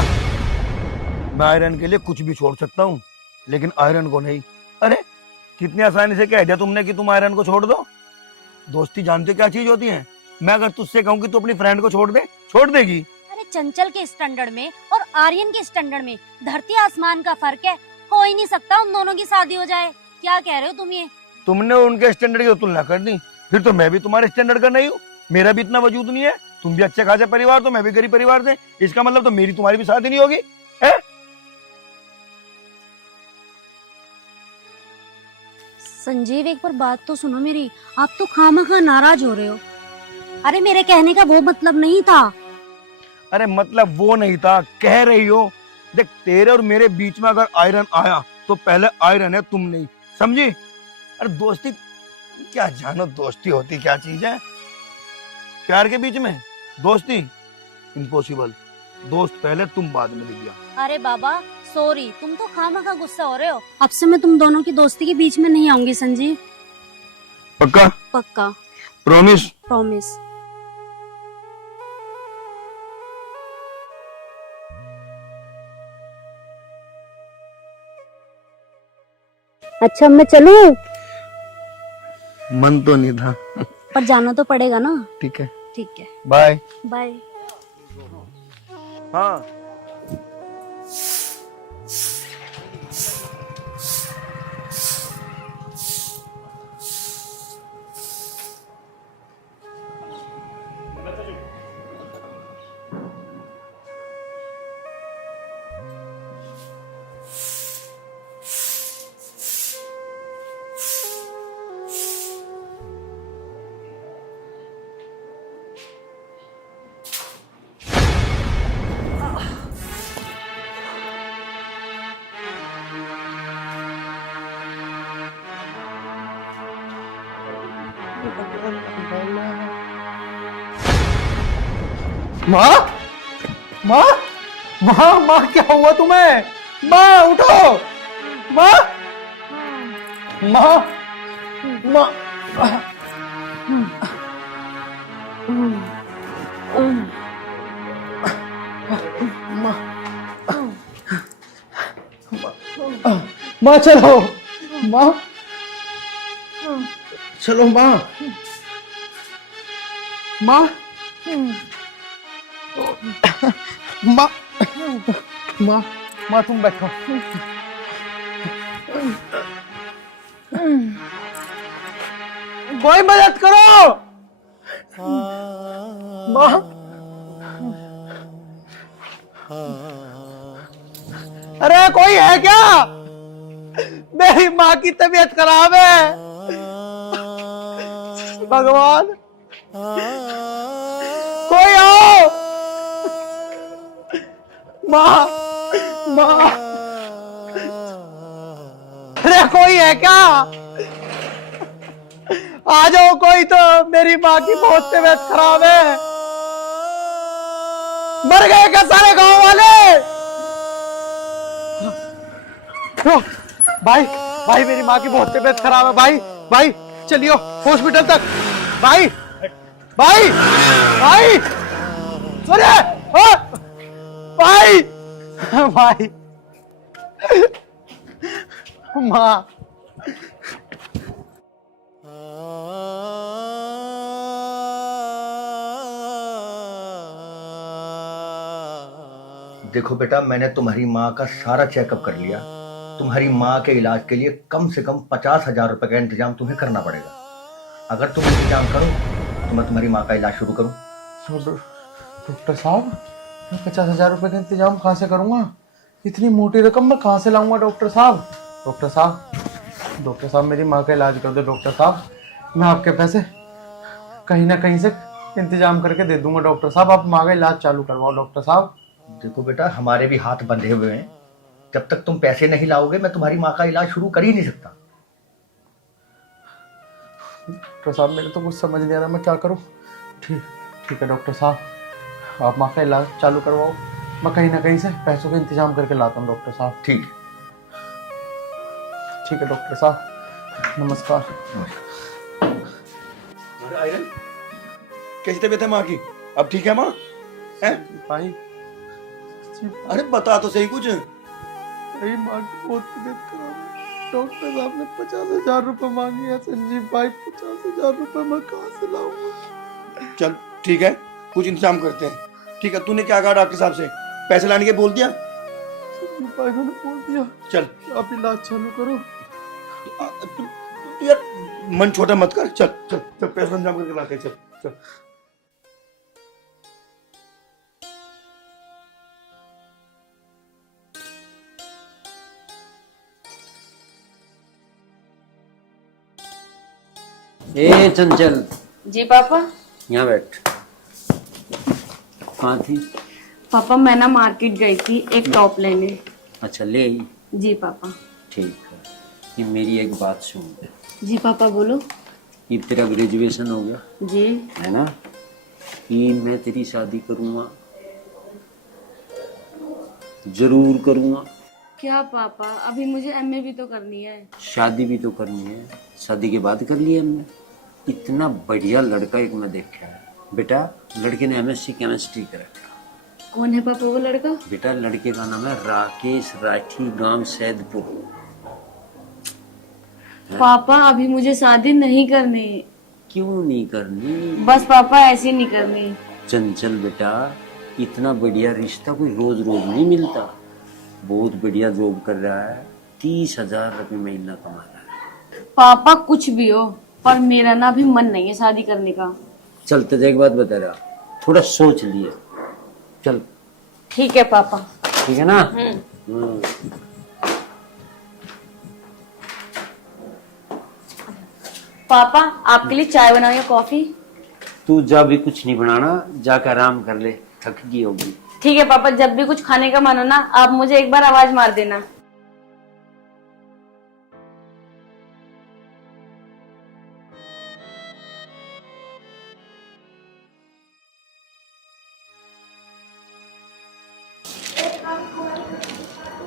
मैं आयरन के लिए कुछ भी छोड़ सकता हूँ, लेकिन आयरन को नहीं। अरे कितनी आसानी से कह दिया तुमने कि तुम आयरन को छोड़ दो। दोस्ती जानते क्या चीज होती है? मैं अगर तुझसे कहूँ कि तू अपनी फ्रेंड को छोड़ दे, छोड़ देगी? अरे चंचल के स्टैंडर्ड में और आर्यन के स्टैंडर्ड में धरती आसमान का फर्क है। हो ही नहीं सकता उन दोनों की शादी हो जाए। क्या कह रहे हो तुम ये? तुमने उनके स्टैंडर्ड की तुलना कर दी, फिर तो मैं भी तुम्हारे स्टैंडर्ड का नहीं हूँ। मेरा भी इतना वजूद नहीं है। तुम भी अच्छे खासे परिवार, तो मैं भी गरीब परिवार से। इसका मतलब तो मेरी तुम्हारी भी शादी नहीं होगी है? संजीव एक बार बात तो सुनो मेरी, आप तो खामखा नाराज हो रहे हो। अरे मेरे कहने का वो मतलब नहीं था। अरे मतलब वो नहीं था, कह रही हो। देख तेरे और मेरे बीच में अगर आयरन आया तो पहले आयरन है, तुम नहीं, समझी? अरे दोस्ती क्या जानो, दोस्ती होती क्या चीज है? प्यार के बीच में दोस्ती इम्पॉसिबल। दोस्त पहले, तुम बाद में दिख गया। अरे बाबा सॉरी, तुम तो खामखा गुस्सा हो रहे हो। अब से मैं तुम दोनों की दोस्ती के बीच में नहीं आऊंगी संजीव। पक्का? पक्का। प्रॉमिस? प्रॉमिस। अच्छा मैं चलूं? मन तो नहीं था। पर जाना तो पड़ेगा ना। ठीक है। ठीक है, बाय। बाय। हाँ माँ, माँ, माँ, माँ, क्या हुआ तुम्हें? माँ उठो, माँ, माँ, माँ, माँ चलो, माँ चलो, माँ, माँ, माँ, माँ, माँ तुम बैठो। कोई मदद करो, माँ। अरे कोई है क्या? मेरी माँ की तबीयत खराब है। भगवान कोई आओ। माँ, माँ, अरे कोई है क्या? आ जाओ कोई, तो मेरी माँ की बहुत तबीयत खराब है। मर गए क्या सारे गांव वाले? भाई, भाई मेरी माँ की बहुत तबीयत खराब है। भाई, भाई चलियो हॉस्पिटल तक। भाई, भाई, भाई, सुनिए, भाई, भाई, माँ, देखो बेटा, मैंने तुम्हारी माँ का सारा चेकअप कर लिया। तुम्हारी माँ के इलाज के लिए कम से कम 50,000 रुपए का इंतजाम तुम्हें करना पड़ेगा। अगर तुम इंतजाम करो तो मैं तुम्हारी माँ का इलाज शुरू करूँ। डॉक्टर साहब, मैं 50,000 रुपए का इंतजाम कहाँ से करूँगा? इतनी मोटी रकम मैं कहाँ से लाऊंगा? डॉक्टर साहब, डॉक्टर साहब, डॉक्टर साहब मेरी माँ का इलाज कर दो। डॉक्टर साहब, मैं आपके पैसे कहीं ना कहीं से इंतजाम करके दे दूंगा। डॉक्टर साहब, आप माँ का इलाज चालू करवाओ। डॉक्टर साहब, देखो बेटा, हमारे भी हाथ बंधे हुए हैं। जब तक तुम पैसे नहीं लाओगे मैं तुम्हारी माँ का इलाज शुरू कर ही नहीं सकता। डॉक्टर साहब, मेरे तो कुछ समझ नहीं आ रहा, मैं क्या करूँ? ठीक ठीक है डॉक्टर साहब, आप माँ का इलाज चालू करवाओ। मैं कहीं ना कहीं से पैसों का इंतजाम करके लाता हूँ। डॉक्टर साहब ठीक ठीक है डॉक्टर साहब, नमस्कार। आयरन, कैसी तबीयत है माँ की? अब ठीक है माँ? हैं? भाई, अरे बता तो सही कुछ। मेरी माँ की बहुत तबीयत खराब है। डॉक्टर साहब ने 50,000 रुपए मांगे हैं। संजीव भाई, 50,000 रुपए मैं कहाँ से लाऊंगा? चल ठीक है, कुछ इंतजाम करते हैं। ठीक है, तूने क्या कहा डॉक्टर साहब से? पैसे लाने के बोल दिया? संजीव भाई ने बोल दिया। चल आप इलाज चालू करो। तू यार मन छोटा मत कर। चल चल चल, पैसे इंतजाम करके लाते हैं। चल चल। ए चंचल, जी पापा। यहाँ बैठ। कहाँ थी? पापा मैं ना मार्केट गई थी एक टॉप लेने। अच्छा ले आई। जी पापा। ठीक है, ये मेरी एक बात सुन। जी पापा बोलो। ये तेरा ग्रेजुएशन हो गया जी है ना, कि मैं तेरी शादी करूँगा, जरूर करूँगा। क्या पापा, अभी मुझे एमए भी तो करनी है। शादी भी तो करनी है, शादी के बाद कर लिया हमने। इतना बढ़िया लड़का एक मैं देखा है बेटा, लड़के ने एमएससी केमिस्ट्री कर रखा। कौन है पापा वो लड़का? बेटा लड़के का नाम है राकेश राठी, गांव सैदपुर। पापा अभी मुझे शादी नहीं करनी। क्यों नहीं करनी? बस पापा ऐसी नहीं करनी। चंचल बेटा, इतना बढ़िया रिश्ता कोई रोज रोज नहीं मिलता। बहुत बढ़िया जॉब कर रहा है, 30,000 रुपये महीना कमा रहा है। पापा कुछ भी हो, पर मेरा ना अभी मन नहीं है शादी करने का। चल तुझे एक बात बता रहा, थोड़ा सोच लिए। चल ठीक है पापा। ठीक है ना? पापा आपके लिए चाय बनाओ या कॉफी? तू जा भी कुछ नहीं बनाना, जाकर आराम कर ले, थक गई होगी। ठीक है पापा, जब भी कुछ खाने का मन हो ना आप मुझे एक बार आवाज मार देना।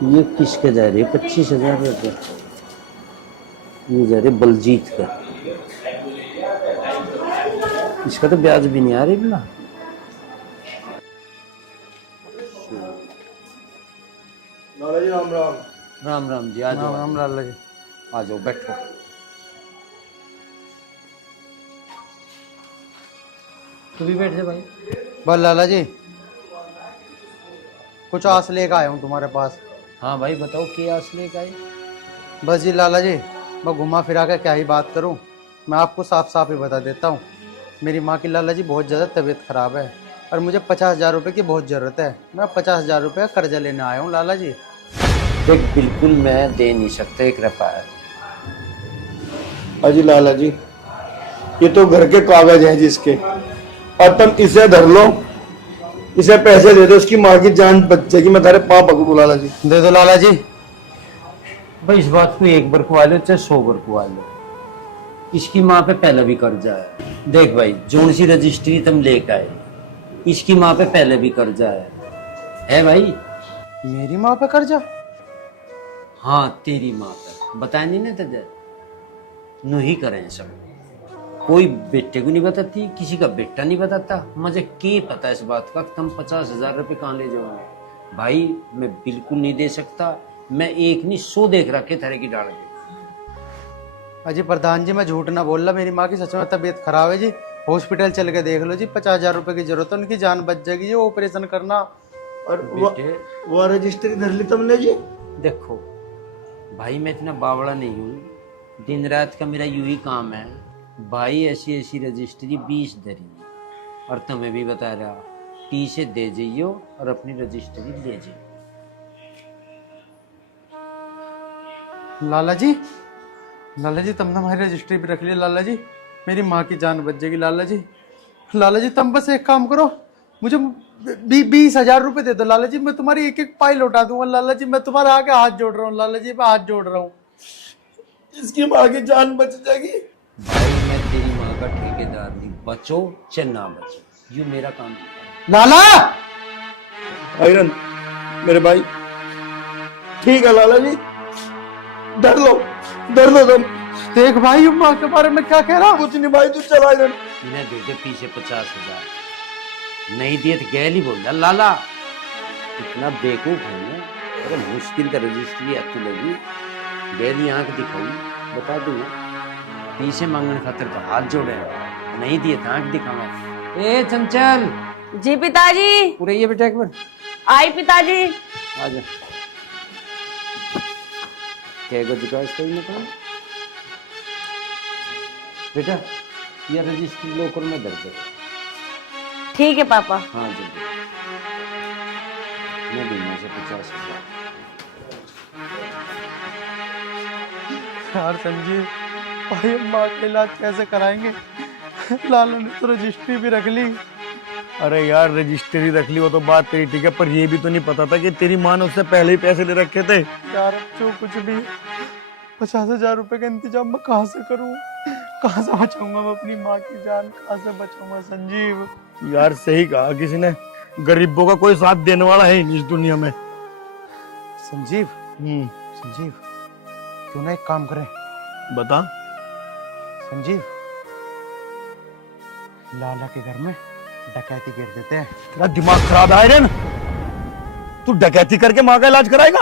ये किसके जा रहे? 25,000 रुपये। ये जा रहे बलजीत का, इसका तो ब्याज भी नहीं आ रही बिना। लाला जी राम राम। राम राम जी, आ जाओ। राम लाला जी। आ जाओ, बैठो। तू भी बैठ जा भाई। बस लाला जी, कुछ आस लेकर आया हूँ तुम्हारे पास। हाँ भाई बताओ, क्या असली का है? बस जी लाला जी, मैं घुमा फिरा कर क्या ही बात करूँ। मैं आपको साफ साफ ही बता देता हूँ, मेरी माँ की लाला जी बहुत ज़्यादा तबीयत ख़राब है और मुझे 50,000 रुपये की बहुत ज़रूरत है। मैं 50,000 रुपये का कर्जा लेने आया हूँ लाला जी। देख बिल्कुल मैं दे नहीं सकता 1 रुपया। अजी लाला जी, ये तो घर के कागज हैं जिसके, और तुम इसे धर लो, इसे पैसे दे दो, उसकी माँ की जान बच जाएगी। मैं तारे पाँव पकड़ू लाला जी। दे दो लाला जी। भाई इस बात को 1 बार खुआ लो चाहे 100 बार खुआ लो, इसकी माँ पे पहले भी कर्जा है। देख भाई, जोन सी रजिस्ट्री तुम लेकर आए, इसकी माँ पे पहले भी कर्जा है भाई। मेरी माँ पे कर्जा? हाँ तेरी माँ पे। बताया नहीं ना तुझे, नू ही करें सब। कोई बेटे को नहीं बताती, किसी का बेटा नहीं बताता। मुझे क्या पता इस बात का तुम 50,000 रुपये कहाँ ले जाओगे। भाई मैं बिल्कुल नहीं दे सकता, मैं 1 नहीं 100 देख रखे थारे की डाल के। अजी प्रधान जी, मैं झूठ ना बोल रहा, मेरी माँ की सच में तबीयत खराब है जी। हॉस्पिटल चल के देख लो जी, 50,000 रुपये की जरूरत है, उनकी जान बच जाएगी जी, ऑपरेशन करना। और बेटे वो रजिस्ट्री धर ली तुमने जी? देखो भाई, मैं इतना बावड़ा नहीं हूँ, दिन रात का मेरा यूं ही काम है भाई। ऐसी ऐसी रजिस्ट्री 20 धरी, और तुम्हें भी बता रहा, टी से दे जाइयो और अपनी रजिस्ट्री ले जाइयो। लाला जी, लाला जी तुमने हमारी रजिस्ट्री भी रख ली लाला जी, मेरी माँ की जान बच जाएगी लाला जी। लाला जी तुम बस एक काम करो, मुझे 20,000 रुपये दे दो लाला जी, मैं तुम्हारी एक एक पाई लौटा दूंगा लाला जी। मैं तुम्हारा आके हाथ जोड़ रहा हूँ लाला जी, मैं हाथ जोड़ रहा हूँ। इसकी माँ की जान बच जाएगी। भाई मैं तेरी माँ का ठेकेदार नहीं, बचो चाहे ना बचो, ये मेरा काम है। लाला आयरन मेरे भाई, ठीक है लाला जी, डर लो तुम। देख भाई, माँ के बारे में क्या कह रहा। कुछ नहीं भाई, तू चला आयरन। इन्हें दे दे पीछे 50,000, नहीं दिए तो गैल ही बोल रहा। लाला इतना बेवकूफ है, अरे मुश्किल का रजिस्ट्री आती लगी, गैल आंख दिखाई, बता दूंगा। पीछे मांगने खातिर तो हाथ जोड़े, नहीं दिए तो आंख दिखावा। ए चंचल। जी पिताजी। पूरे ये बेटा एक बार आई पिताजी। आजा। क्या गज इसका मतलब? बेटा ये रजिस्ट्री लोकर में दर्ज है। ठीक है पापा। हाँ जल्दी, मैं दूंगा से 50,000। यार संजीव भाई, माँ का इलाज कैसे कराएंगे? लाला ने तो रजिस्ट्री भी रख ली, अरे यार रजिस्ट्री रख ली वो तो बात तेरी ठीक है, पर ये भी तो नहीं पता था कि तेरी माँ ने उससे पहले ही पैसे ले रखे थे। यार जो कुछ भी 50,000 रुपए का इंतजाम मैं कहाँ से करूँ, कहाँ से बचाऊंगा मैं अपनी माँ की जान, कहाँ से बचाऊंगा संजीव। यार सही कहा किसी ने, गरीबों का कोई साथ देने वाला है ही नहीं इस दुनिया में। संजीव संजीव क्यों ना एक काम करें। बता। संजीव लाला के घर में डकैती कर देते हैं। तेरा दिमाग खराब है आयरन, तू डकैती करके माँ का इलाज कराएगा?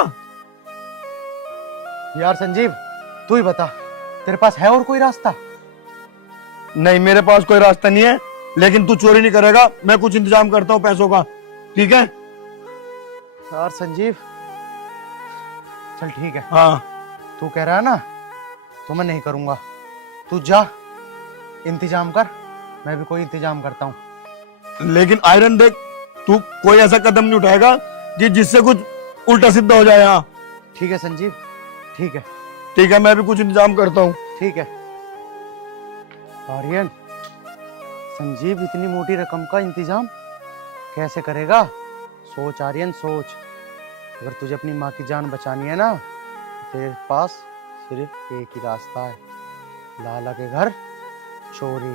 यार संजीव तू ही बता, तेरे पास है और कोई रास्ता? नहीं मेरे पास कोई रास्ता नहीं है, लेकिन तू चोरी नहीं करेगा, मैं कुछ इंतजाम करता हूँ पैसों का, ठीक है? यार संजीव चल ठीक है, हाँ तू कह रहा है ना तो मैं नहीं करूंगा। तू जा इंतजाम कर, मैं भी कोई इंतजाम करता हूँ। लेकिन आयरन देख, तू कोई ऐसा कदम नहीं उठाएगा कि जिससे कुछ उल्टा सीधा हो जाए। हाँ ठीक है संजीव, ठीक है ठीक है, मैं भी कुछ इंतजाम करता हूँ। ठीक है। आर्यन संजीव इतनी मोटी रकम का इंतजाम कैसे करेगा? सोच आर्यन सोच, अगर तुझे अपनी माँ की जान बचानी है ना, तेरे पास सिर्फ एक ही रास्ता है, लाला के घर चोरी।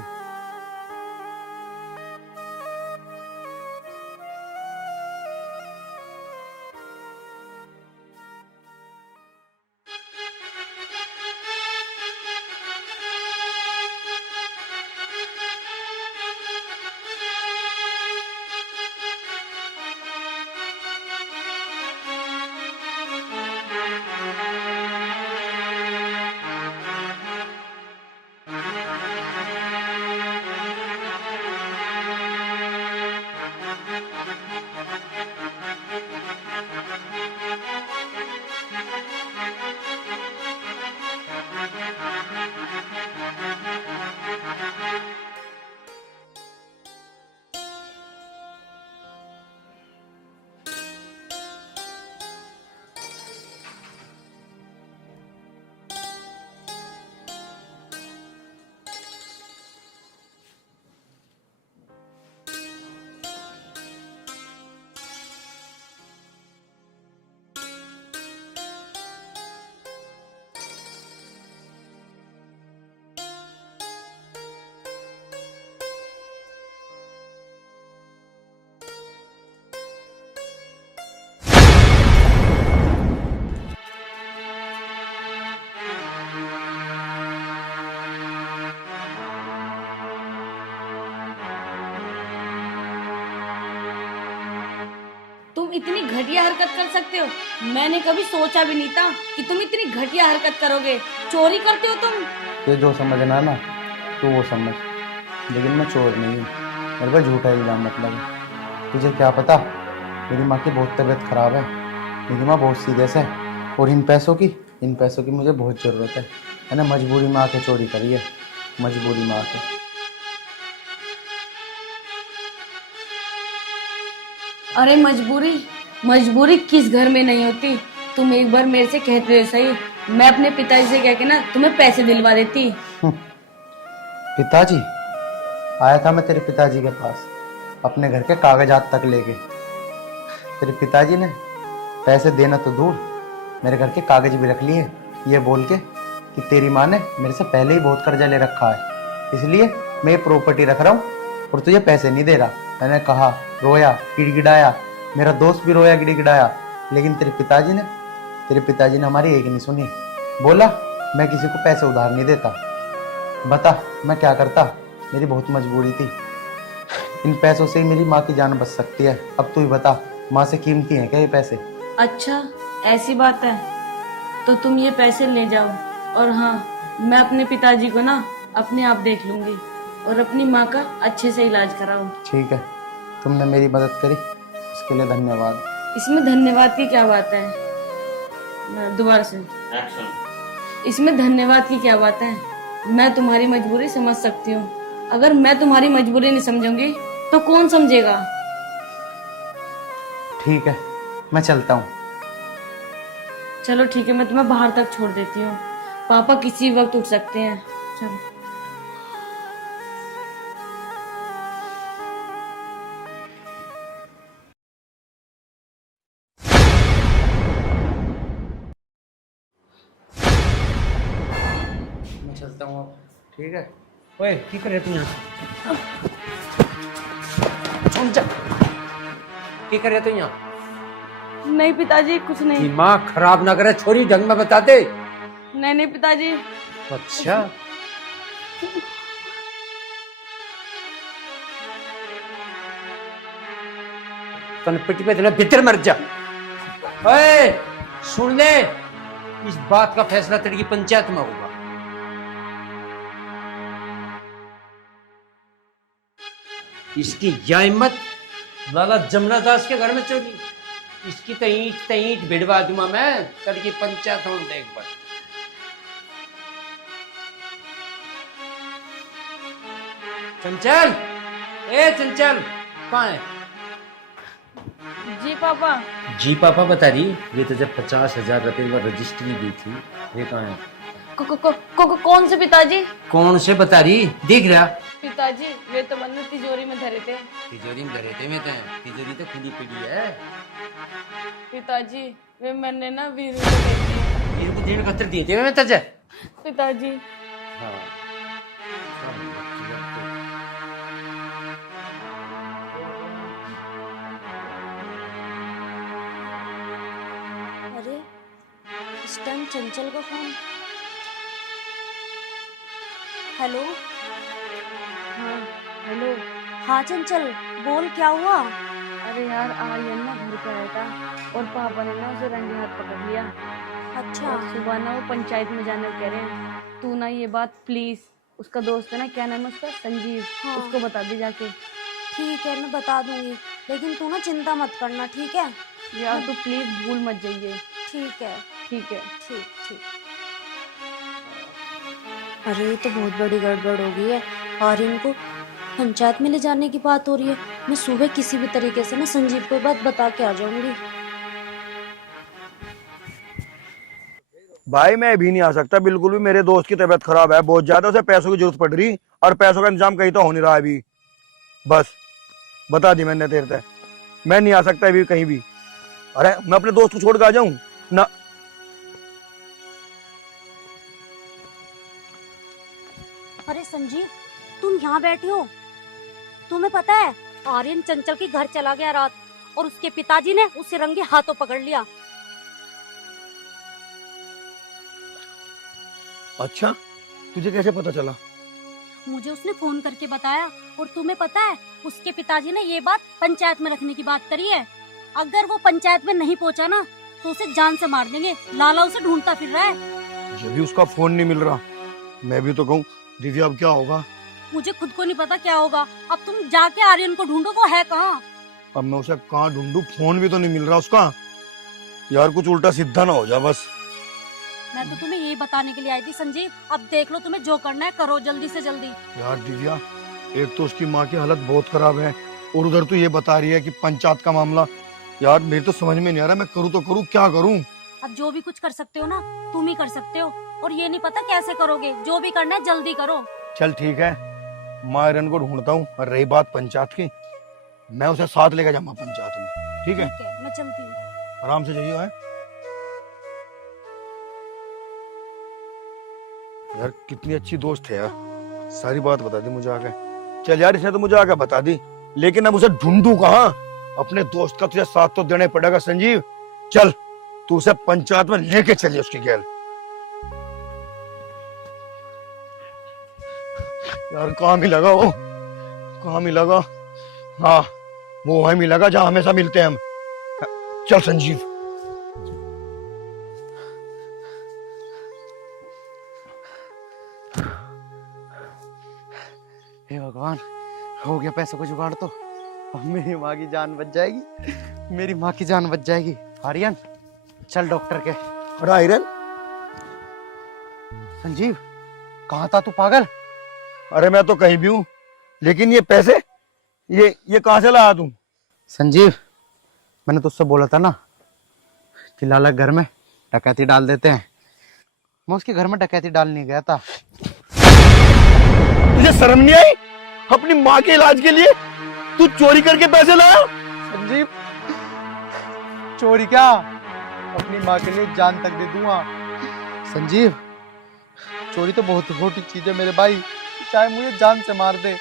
तुम इतनी घटिया हरकत कर सकते हो? मैंने कभी सोचा भी नहीं था कि तुम इतनी घटिया हरकत करोगे। चोरी करते हो तुम? ये जो समझना ना तू वो समझ, लेकिन मैं चोर नहीं हूँ, मेरे पर झूठा इल्जाम मत लगा। तुझे क्या पता मेरी माँ की बहुत तबीयत खराब है, मेरी माँ बहुत सीरियस है, और इन पैसों की मुझे बहुत ज़रूरत है। मैंने मजबूरी में आके चोरी करी है, मजबूरी में आके। अरे मजबूरी किस घर में नहीं होती? तुम एक बार मेरे से कहते सही, मैं अपने पिताजी से कह के ना तुम्हें पैसे दिलवा देती। पिताजी? आया था मैं तेरे पिताजी के पास अपने घर के कागजात तक लेके। तेरे पिताजी ने पैसे देना तो दूर, मेरे घर के कागज भी रख लिए, ये बोल के कि तेरी माँ ने मेरे से पहले ही बहुत कर्जा ले रखा है, इसलिए मैं ये प्रॉपर्टी रख रहा हूँ और तुझे पैसे नहीं दे रहा। मैंने कहा, रोया, गिड़गिड़ाया, मेरा दोस्त भी रोया, गिड़गिड़ाया, लेकिन तेरे पिताजी ने हमारी एक नहीं सुनी। बोला मैं किसी को पैसे उधार नहीं देता। बता मैं क्या करता, मेरी बहुत मजबूरी थी। इन पैसों से ही मेरी माँ की जान बच सकती है। अब तू ही बता, माँ से कीमती हैं क्या ये पैसे? अच्छा ऐसी बात है, तो तुम ये पैसे ले जाओ, और हाँ मैं अपने पिताजी को ना अपने आप देख लूंगी और अपनी माँ का अच्छे से इलाज कराऊं। ठीक है, तुमने मेरी मदद करी उसके लिए धन्यवाद। इसमें धन्यवाद की क्या बात है? दोबारा से। इसमें धन्यवाद की क्या बात है? मैं तुम्हारी मजबूरी समझ सकती हूँ, अगर मैं तुम्हारी मजबूरी नहीं समझूंगी तो कौन समझेगा? ठीक है मैं चलता हूँ। चलो ठीक है, मैं तुम्हें बाहर तक छोड़ देती हूँ, पापा किसी वक्त उठ सकते हैं। चलो। हूँ अब। ठीक है। ओए की कर रहे तू यहाँ? सुन जा, की कर रहे तू यहाँ? नहीं पिताजी, कुछ नहीं। दिमाग खराब ना करे छोरी, ढंग में बता दे। नहीं नहीं पिताजी। अच्छा, तन पिटी पे तेरे भीतर मर जा। ओए सुन ले, इस बात का फैसला तेरी पंचायत में होगा। इसकी यह हिम्मत लाला जमुना दास के घर में चली, इसकी तईट भिड़वा दूंगा मैं। तेरी पंचायत हो एक बार। चंचल, ए चंचल, कहाँ है? जी पापा। जी पापा बता रही, ये तो जब 50,000 रुपए में रजिस्ट्री दी थी, ये कहाँ है? कौन से पिताजी? कौन से बता रही, देख रहा? पिताजी वे तो मैंने तिजोरी में धरे थे। तिजोरी में धरे थे? में तो तिजोरी तो खुली पड़ी है। पिताजी वे मैंने ना वीरू को दे दिए। वीरू को 1.71 दिए थे मैं तुझे? पिताजी हाँ। अरे इस टाइम चंचल का फोन। हेलो। हाँ हेलो। हाँ चंचल बोल, क्या हुआ? अरे यार आर्यन ना घर पे आया था और पापा ने ना उसे रंगे हाथ पकड़ लिया। अच्छा। और सुबह ना वो पंचायत में जाने को कह रहे हैं। तू ना ये बात प्लीज, उसका दोस्त है ना, क्या नाम है उसका, संजीव, हाँ। उसको बता दे जाके। ठीक है मैं बता दूंगी, लेकिन तू ना चिंता मत करना, ठीक है? यार तू प्लीज भूल मत जाइए। ठीक है। ठीक है। ठीक ठीक। अरे ये तो बहुत बड़ी गड़बड़ हो गई है। आर्यन को पंचायत में ले जाने की बात हो रही है। मैं सुबह किसी भी तरीके से ना संजीव को बात बता के आ जाऊंगी। भाई मैं भी नहीं आ सकता बिल्कुल भी, मेरे दोस्त की तबीयत खराब है बहुत ज्यादा, उसे पैसों की जरूरत पड़ रही और पैसों का इंतजाम कहीं तो हो नहीं रहा अभी। बस बता दी मैंने देर तक, मैं नहीं आ सकता अभी कहीं भी। अरे मैं अपने दोस्त को छोड़ के आ जाऊं ना? अरे संजीव तुम यहाँ बैठे हो? तुम्हें पता है आर्यन चंचल के घर चला गया रात और उसके पिताजी ने उसे रंगे हाथों पकड़ लिया। अच्छा, तुझे कैसे पता चला? मुझे उसने फोन करके बताया। और तुम्हें पता है उसके पिताजी ने ये बात पंचायत में रखने की बात करी है। अगर वो पंचायत में नहीं पहुंचा ना तो उसे जान से मार देंगे। लाला उसे ढूंढता फिर रहा है। जब भी उसका फोन नहीं मिल रहा, मैं भी तो कहूँ दिव्या अब क्या होगा? मुझे खुद को नहीं पता क्या होगा। अब तुम जाके आर्यन को ढूंढो, वो है कहाँ? अब मैं उसे कहाँ ढूंढूं? फोन भी तो नहीं मिल रहा उसका। यार कुछ उल्टा सीधा ना हो जा बस। मैं तो तुम्हें यही बताने के लिए आई थी संजीव। अब देख लो, तुम्हें जो करना है करो जल्दी से जल्दी। यार दिव्या, एक तो उसकी माँ की हालत बहुत खराब है और उधर तो ये बता रही है कि पंचायत का मामला। यार मेरे तो समझ में नहीं आ रहा, मैं करूँ तो करूँ क्या करूँ? अब जो भी कुछ कर सकते हो ना तुम ही कर सकते हो, और ये नहीं पता कैसे करोगे। जो भी करना है जल्दी करो। चल ठीक है, मैं आयरन को ढूंढता हूँ। और रही बात पंचायत की, मैं उसे साथ लेकर जाऊंगा पंचायत में। ठीक है, मैं चलती हूँ। आराम से जाइए। है यार कितनी अच्छी दोस्त है यार, सारी बात बता दी मुझे आके। चल यार, इसने तो मुझे आके बता दी, लेकिन अब उसे ढूंढूं कहाँ? अपने दोस्त का तुझे साथ तो देने पड़ेगा संजीव। चल तू उसे पंचायत में लेके चलिए उसकी गैल। यार कहाँ मिलेगा वो? कहाँ मिलेगा? हाँ वो वहीं मिलेगा जहाँ हमेशा मिलते हैं हम। चल संजीव। हे भगवान, हो गया पैसों को जुगाड़ तो। अब मेरी माँ की जान बच जाएगी, मेरी माँ की जान बच जाएगी। आर्यन चल डॉक्टर के। अरे आयरन, संजीव कहाँ था तू पागल? अरे मैं तो कहीं भी हूँ, लेकिन ये पैसे ये कहाँ से लाया तू? संजीव मैंने तुझसे बोला था ना कि लाला घर में डकैती डाल देते हैं। मैं उसके घर में डकैती डालने गया था। तुझे शर्म नहीं आई? अपनी माँ के इलाज के लिए तू चोरी करके पैसे लाया? संजीव चोरी क्या, अपनी माँ के लिए जान तक दे दूंगा। संजीव चोरी तो बहुत छोटी चीज है मेरे भाई, चाहे मुझे जान से मार दे,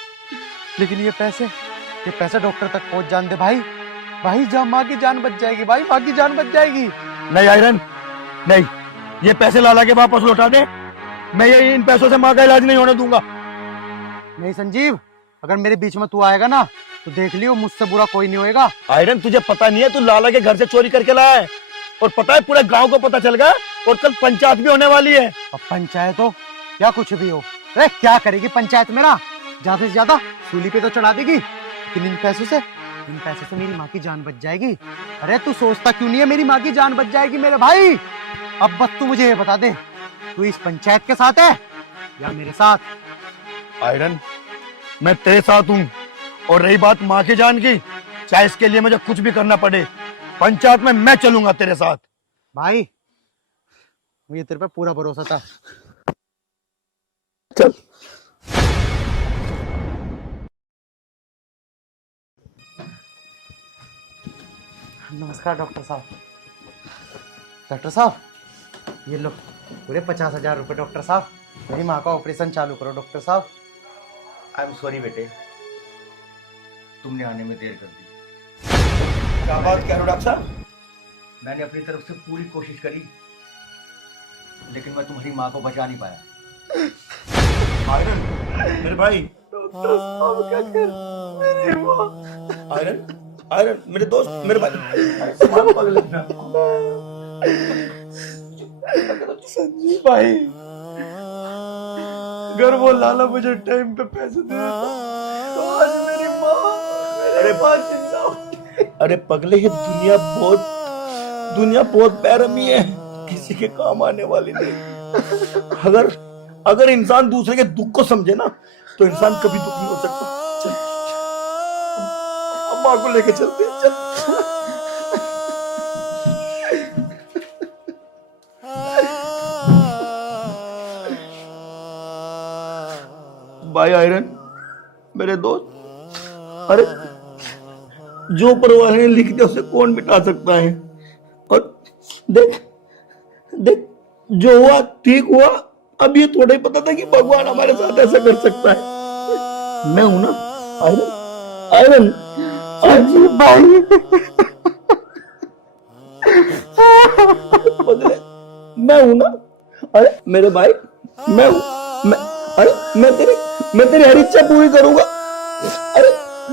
लेकिन ये पैसे डॉक्टर तक पहुंच जान दे भाई। भाई जहाँ माँ की जान बच जाएगी भाई, माँ की जान बच जाएगी। नहीं आयरन, नहीं, ये पैसे लाला के वापस लौटा दे। मैं ये इन पैसों से माँ का इलाज नहीं होने दूंगा। नहीं संजीव, अगर मेरे बीच में तू आएगा ना तो देख लियो, मुझसे बुरा कोई नहीं होएगा। आयरन तुझे पता नहीं है, तू लाला के घर से चोरी करके लाया है, और पता है पूरे गांव को पता चल गया, और कल पंचायत भी होने वाली है। अब पंचायत हो या कुछ भी हो, अरे क्या करेगी पंचायत मेरा, ज्यादा से ज्यादा सूली पे तो चढ़ा देगी, लेकिन इन पैसों से मेरी माँ की जान बच जाएगी। अरे तू सोचता क्यों नहीं है, मेरी माँ की जान बच जाएगी मेरे भाई। अब बस तू मुझे ये बता दे, तू इस पंचायत के साथ है या मेरे साथ? आयरन, मैं तेरे साथ हूँ, और रही बात माँ की जान की, चाहे इसके लिए मुझे कुछ भी करना पड़े, पंचायत में मैं चलूंगा तेरे साथ। भाई मुझे तेरे पे पूरा भरोसा था। चल। नमस्कार डॉक्टर साहब। डॉक्टर साहब ये लो पूरे 50,000 रुपए। डॉक्टर साहब मेरी माँ का ऑपरेशन चालू करो डॉक्टर साहब। आई एम सॉरी बेटे, तुमने आने में देर कर दी। क्या बात कह रहे हो डॉक्टर साहब? मैंने अपनी तरफ से पूरी कोशिश करी, लेकिन मैं तुम्हारी माँ को बचा नहीं पाया। आयरन मेरे भाई, आयरन आयरन मेरे दोस्त, मेरे भाई, संजीव भाई, अगर वो लाला मुझे टाइम पे पैसे दे देता तो आज मेरी माँ मेरे पास जिंदा होती। अरे पगले, ये दुनिया बहुत बेरहमी है, किसी के काम आने वाली नहीं। अगर इंसान दूसरे के दुख को समझे ना तो इंसान कभी दुख नहीं हो सकता। चल अब माँ को लेके चलते हैं, चल। भाई आयरन मेरे दोस्त, अरे जो ऊपर वाले ने लिख दिया उसे कौन मिटा सकता है। और देख जो हुआ ठीक हुआ। अब ये थोड़ा ही पता था कि भगवान हमारे साथ ऐसा कर सकता है। मैं हूं ना आयरन भाई। बदले मैं हूं ना, अरे मेरे भाई, मैं हूं, मैं तेरी हर इच्छा पूरी करूंगा। अरे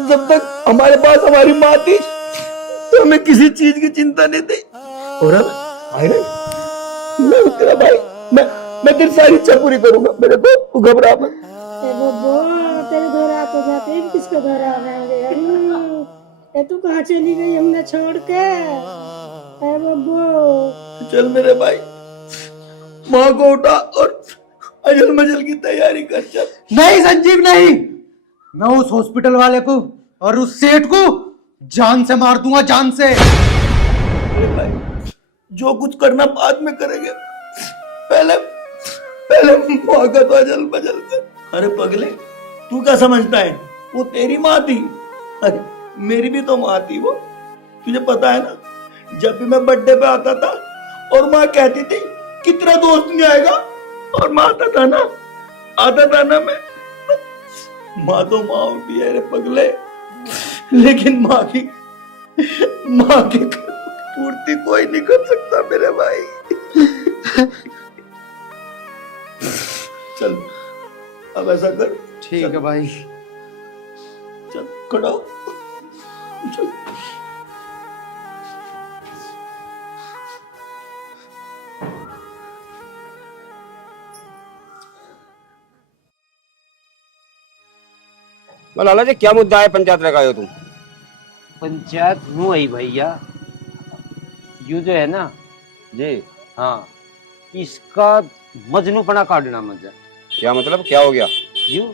जब तक हमारे पास हमारी माँ थी तो हमें किसी चीज की चिंता नहीं थी। और अब आयरन मैं तेरा भाई, मैं तेरी सारी इच्छा पूरी करूंगा मेरे को, तू घबरा मत। तेरे घर आते जाते किसको घर आ गए? तू कहाँ चली गई हमने छोड़ के? चल मेरे भाई, माँ को उठा और अजल मजल की तैयारी कर। चल। नहीं संजीव नहीं, मैं उस हॉस्पिटल वाले को और उस सेठ को जान से मार दूंगा, जान से। मेरे भाई जो कुछ करना बाद में करेंगे, पहले माँ का तो अजल मजल कर। अरे पगले, तू क्या समझता है वो तेरी माँ थी? अरे मेरी भी तो माँ थी वो, तुझे पता है ना। जब भी मैं बर्थडे पे आता था और माँ कहती थी कि तेरा दोस्त नहीं आएगा, और माँ आता था ना मैं। माँ तो माँ होती है रे पगले, लेकिन माँ की पूर्ति कोई नहीं कर सकता मेरे भाई। चल अब ऐसा कर। ठीक है भाई। चल खड़ा हो। चल। लाला जी क्या मुद्दा है पंचायत लगाए हो तुम? पंचायत हूँ आई भैया, यू जो है ना जी, हाँ, इसका मजनूपना काटना मजा। क्या मतलब, क्या हो गया? यू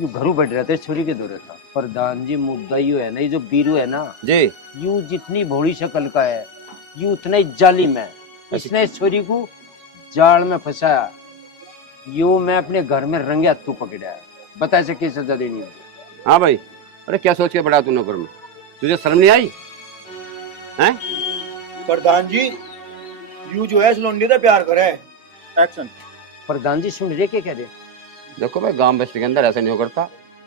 घरों बैठ रहे थे, छोरी के दौरे था। प्रधान जी मुद्दा यू है ना, ये जो बीरू है ना जी, यू जितनी भोड़ी शक्ल का है यू उतना ही जालिम है। इसने इस छोरी को जाल में फंसाया, यू मैं अपने घर में रंगे हाथों पकड़ा है। बता इसे क्या सजा देनी है? हाँ भाई, अरे क्या सोच के बढ़ा तू नौकर में, तुझे शर्म नहीं आई हैं? प्रधान जी, यू जो है इस लौंडे से प्यार करे। एक्शन। प्रधान जी सुन रहे क्या कह रहे? देखो भाई, गांव बस्ती के अंदर ऐसा नहीं हो करता।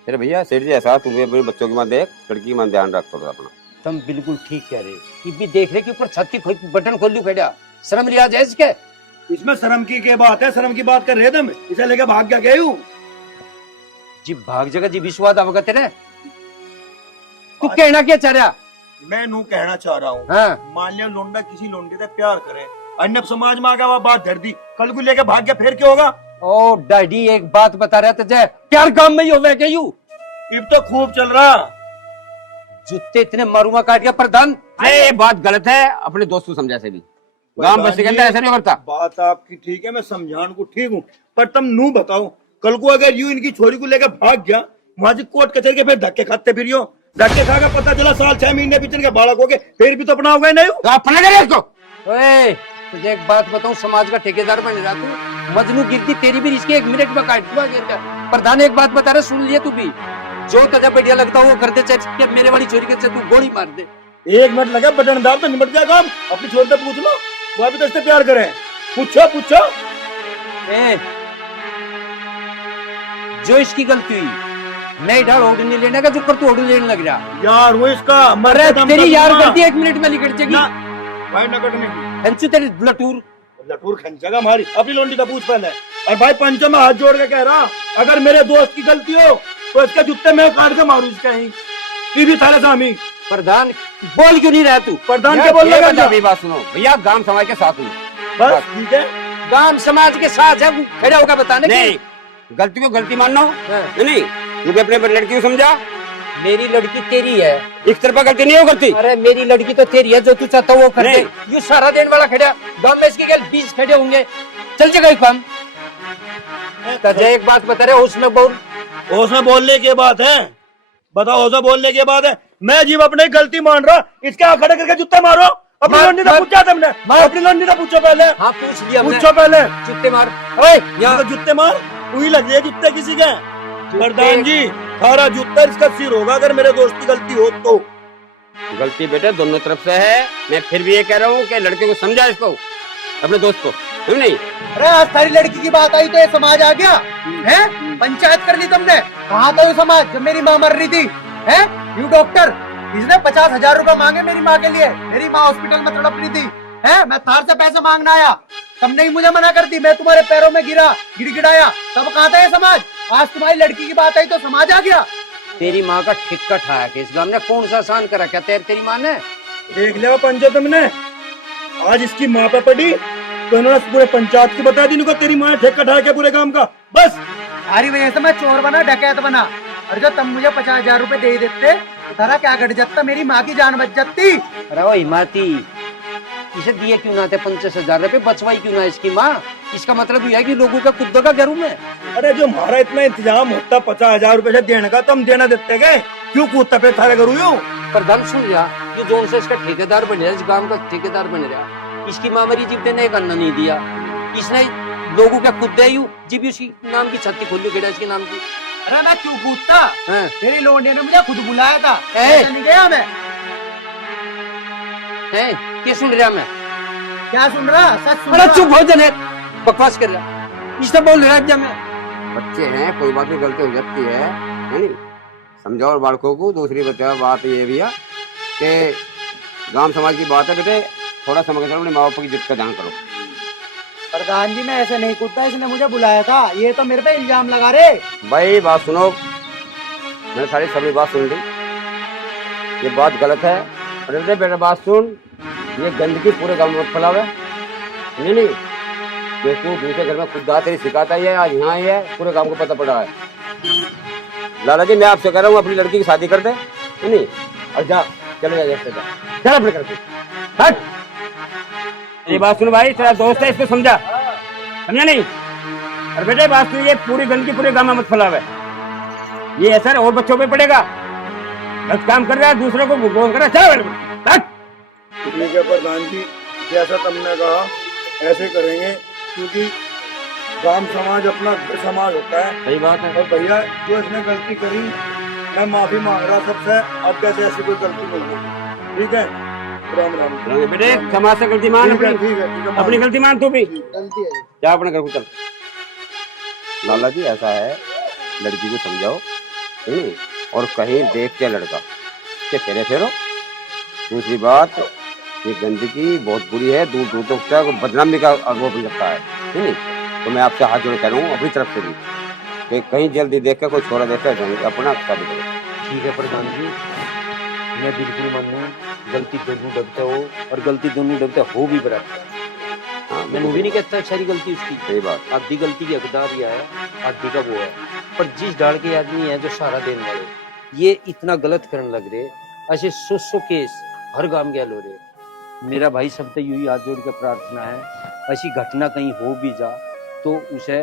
तेरे भैया सेठ जी ऐसा, तू भी अपने बच्चों की मान देख, लड़की की मान ध्यान रख थोड़ा अपना। तुम बिल्कुल ठीक कह रहे। ये भी देख रहे कि ऊपर छत की बटन खोल लू खड़ा, शर्म लिया जाए इसके। इसमें शर्म की क्या बात है? शर्म की बात कर रहे तुम, इसे लेके भाग क्या गए हूँ? जी भाग जगह जी विश्वास आवेगा तेरे। तू कहना क्या चाह रहा? मैं नू कहना चाह रहा हूँ, हाँ। मान लिया लोंडा किसी लोंडी से प्यार करे, अन्य समाज में आ गया, वह बात धर दी, कल को लेके भाग गया, फिर क्या होगा? ओ डैडी एक बात बता रहा तुझे, प्यार काम में ही होवे क्या यू? अब तो खूब चल रहा। जूते इतने मारूंगा काट गया प्रधान। ये बात गलत है, अपने दोस्त को समझा से भी। गांव बस्ती के अंदर ऐसा नहीं करता। बात आपकी ठीक है, मैं समझाने को ठीक हूँ, पर तुम नू बताओ, कल को अगर यूं इनकी छोरी को लेकर भाग गया, वहां से कोर्ट कचहरी के फिर धक्के खाते फिर धक्के खा के पता चला साल 6 महीने पीछे के बालक हो गए, फिर भी तो अपना हो गए नहीं। तो अपना करे इसको। ओए तुझे एक बात बताऊं, समाज का ठेकेदार बन रहा तू। मजनू गिरती तेरी भी इसके 1 मिनट में काट दूंगा गिर कर। प्रधान एक बात बता रहा, सुन लिया तू भी, जो तुझे बढ़िया लगता वो कर दे, चाहे मेरे वाली छोरी के तू गोली मार दे। 1 मिनट लगा, बटन दाब तो निपट जाएगा। अपनी छोरी से पूछ लो, वो अभी तो इससे प्यार करे। पूछो। जो इसकी गलती हुई, मैं इधर ऑर्डर नहीं लेने का, जो कर तू ऑर्डर लेने लग रहा यार। वो इसका अरे तेरी यार गलती 1 मिनट में निकट जाएगी। भाई न कटने की हंसू तेरी लटूर खंचेगा हमारी। अपनी लोंडी का पूछ पहले। और भाई पंचों में हाथ जोड़ के कह रहा, अगर मेरे दोस्त की गलती हो तो इसके जूते में काट के मारू इसके ही। भी थारे सामी प्रधान बोल क्यों नहीं रहा तू? प्रधान क्या बोल रहा है? बात सुनो भैया, गांव समाज के साथ हूँ, बस ठीक है। गांव समाज के साथ है, खड़ा होगा बताने नहीं, गलती को गलती मानना नहीं। तू भी अपने लड़की को समझा। मेरी लड़की तेरी है, इस तरफा गलती नहीं हो करती। अरे मेरी लड़की तो तेरी है, जो तू चाहता वो कर दे। यू सारा देने वाला खड़ा, गांव में इसके 20 खड़े होंगे, चल जाएगा एक काम। तुझे एक बात बता रहे, उसमें बोलने की बात है, बताओ उसमें बोलने की बात है। मैं जीव अपनी गलती मान रहा, इसके आंख खड़े करके जूते मारो। अपनी लोंडी से पूछा तुमने? अपनी लोंडी से पूछो पहले। हाँ पूछ लिया, पूछो पहले। जूते मार, तो जूते मार, वही लगे जूते किसी के। प्रधान जी सारा जूता इसका सिर होगा अगर मेरे दोस्त की गलती हो तो। गलती बेटे दोनों तरफ से है। मैं फिर भी ये कह रहा हूँ कि लड़के को समझा, इसको अपने दोस्त को। नहीं अरे आज सारी लड़की की बात आई तो ये समाज आ गया है? पंचायत कर ली तुमने। कहाँ था ये समाज जब मेरी माँ मर रही थी? है यू डॉक्टर, इसने 50,000 रुपए मांगे मेरी माँ के लिए। मेरी माँ हॉस्पिटल में तड़प रही थी, है मैं थार से पैसे मांगना आया, तुमने ही मुझे मना कर दी। मैं तुम्हारे पैरों में गिड़गिड़ाया, तब कहाँ था ये समाज? आज तुम्हारी लड़की की बात आई तो समाज आ गया। तेरी माँ का ठिक्का ठाया कि इस गांव ने कौन सा आसान करा क्या तेरी माँ ने? देख लिया पंचो तुमने, आज इसकी माँ पे पड़ी तो उन्होंने पूरे पंचायत को बता दी इनको तेरी माँ ने ठेका ठाया क्या पूरे काम का। बस तुम्हारी वजह से मैं चोर बना, डकैत बना, और जो तुम मुझे 50,000 रुपए दे देते तो तारा क्या घट जाता? मेरी माँ की जान बच जाती। अरे वो हिमाती, इसे दिए क्यों ना थे 50,000 रुपए, बचवाई क्यों ना इसकी माँ? इसका मतलब यह है कि लोगों का खुद का घरों में। अरे जो हमारा इतना इंतजाम होता 50,000 रुपए से देने का, तो हम देना देते गए, क्यों कूदता पे थारे करूँ यूं? प्रधान सुन जा, ये जोन से इसका ठेकेदार बन रहा है, इस गांव का ठेकेदार बन रहा। इसकी माँ मरी जीव ने एक अन्ना नहीं दिया, इसने लोगों का खुद दे यू जीव उसकी नाम की छाती खोल ली इसके नाम की। अरे मैं क्यों कूदता? तेरी लोंडी ने मुझे खुद बुलाया था, नहीं गया मैं। क्या सुन रहा मैं? क्या सुन रहा? सच सुन रहा। रहा। चुप हो जाने, बकवास कर रहा, इससे बोल रहा है मैं। बच्चे हैं, कोई बात नहीं, गलती हो जाती है नहीं? समझाओ बालकों को। दूसरी बात ये भी है कि गांव समाज की बात है बेटे, थोड़ा समझ कर अपने माँ बाप की जिद का ध्यान करो। प्रधान जी मैं ऐसे नहीं कूदता, इसने मुझे बुलाया था, ये तो मेरे पे इल्जाम लगा रहे। भाई बात सुनो, मैंने सारी सभी बात सुन ली, ये बात गलत है। अरे बेटा बात सुन, ये गंदगी पूरे गांव में फैलावे नहीं, जो तू दूसरे घर में खुद तेरी सिखाता ही है, आज यहाँ ही है, पूरे गांव को पता पड़ा है। लाला जी मैं आपसे कह रहा हूँ अपनी लड़की की शादी कर दे नहीं, और जा चले जा, चल अपने घर पे हट। ये बात सुन भाई, तेरा दोस्त है, इसको समझा नहीं? और बेटे बात सुन, ये पूरी गंदगी पूरे गांव में मत फैलावे, ये असर और बच्चों पे पड़ेगा। गलत काम कर रहा है, दूसरों को गोल कर रहा है। ठीक है प्रधान जी, जैसा तुमने कहा ऐसे करेंगे, क्योंकि गांव समाज अपना घर समाज होता है। सही बात है। और भैया जो इसने गलती करी, मैं माफी मांग रहा सबसे, अब कैसे ऐसी कोई गलती नहीं होगी। ठीक है, राम राम। बेटे समाज से गलती मान, ठीक है, अपनी गलती मान, तू भी गलती है। जा अपने घर को चल। लाला जी ऐसा है, लड़की को समझाओ, नहीं, और कहीं देख के लड़का के फेरे फेरो। दूसरी बात, ये गंदगी बहुत बुरी है, दूर दूर तक बदनामी का अगुआ बन सकता है, नहीं। तो मैं आपसे हाथ जोड़ कह रहा हूँ अपनी तरफ से भी कि कहीं जल्दी देख के कोई छोरा देखा अपना शादी करो। ठीक है प्रधान जी, मैं बिल्कुल मानूँ, गलती दोनों डबते हो और गलती दोनों डबते हो भी बराबर। हाँ, मैं वो भी नहीं कहता सारी गलती उसकी, सही बात। आधी गलती की हकदार यह है, आधी का वो है। पर जिस डाल के आदमी है जो सहारा देने वाले, ये इतना गलत करने लग रहे, ऐसे 100 केस हर गांव के हो रहे। मेरा भाई सबसे यूं हाथ जोड़ के प्रार्थना है, ऐसी घटना कहीं हो भी जा तो उसे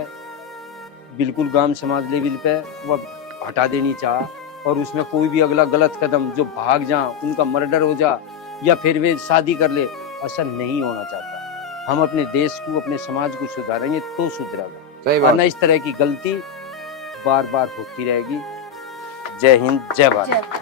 बिल्कुल गांव समाज लेवल पे वह हटा देनी चाह, और उसमें कोई भी अगला गलत कदम जो भाग जा, उनका मर्डर हो जा या फिर वे शादी कर ले, ऐसा नहीं होना चाहता। हम अपने देश को, अपने समाज को सुधारेंगे तो सुधरेगा, सही वरना बात। इस तरह की गलती बार बार होती रहेगी। जय हिंद, जय भारत।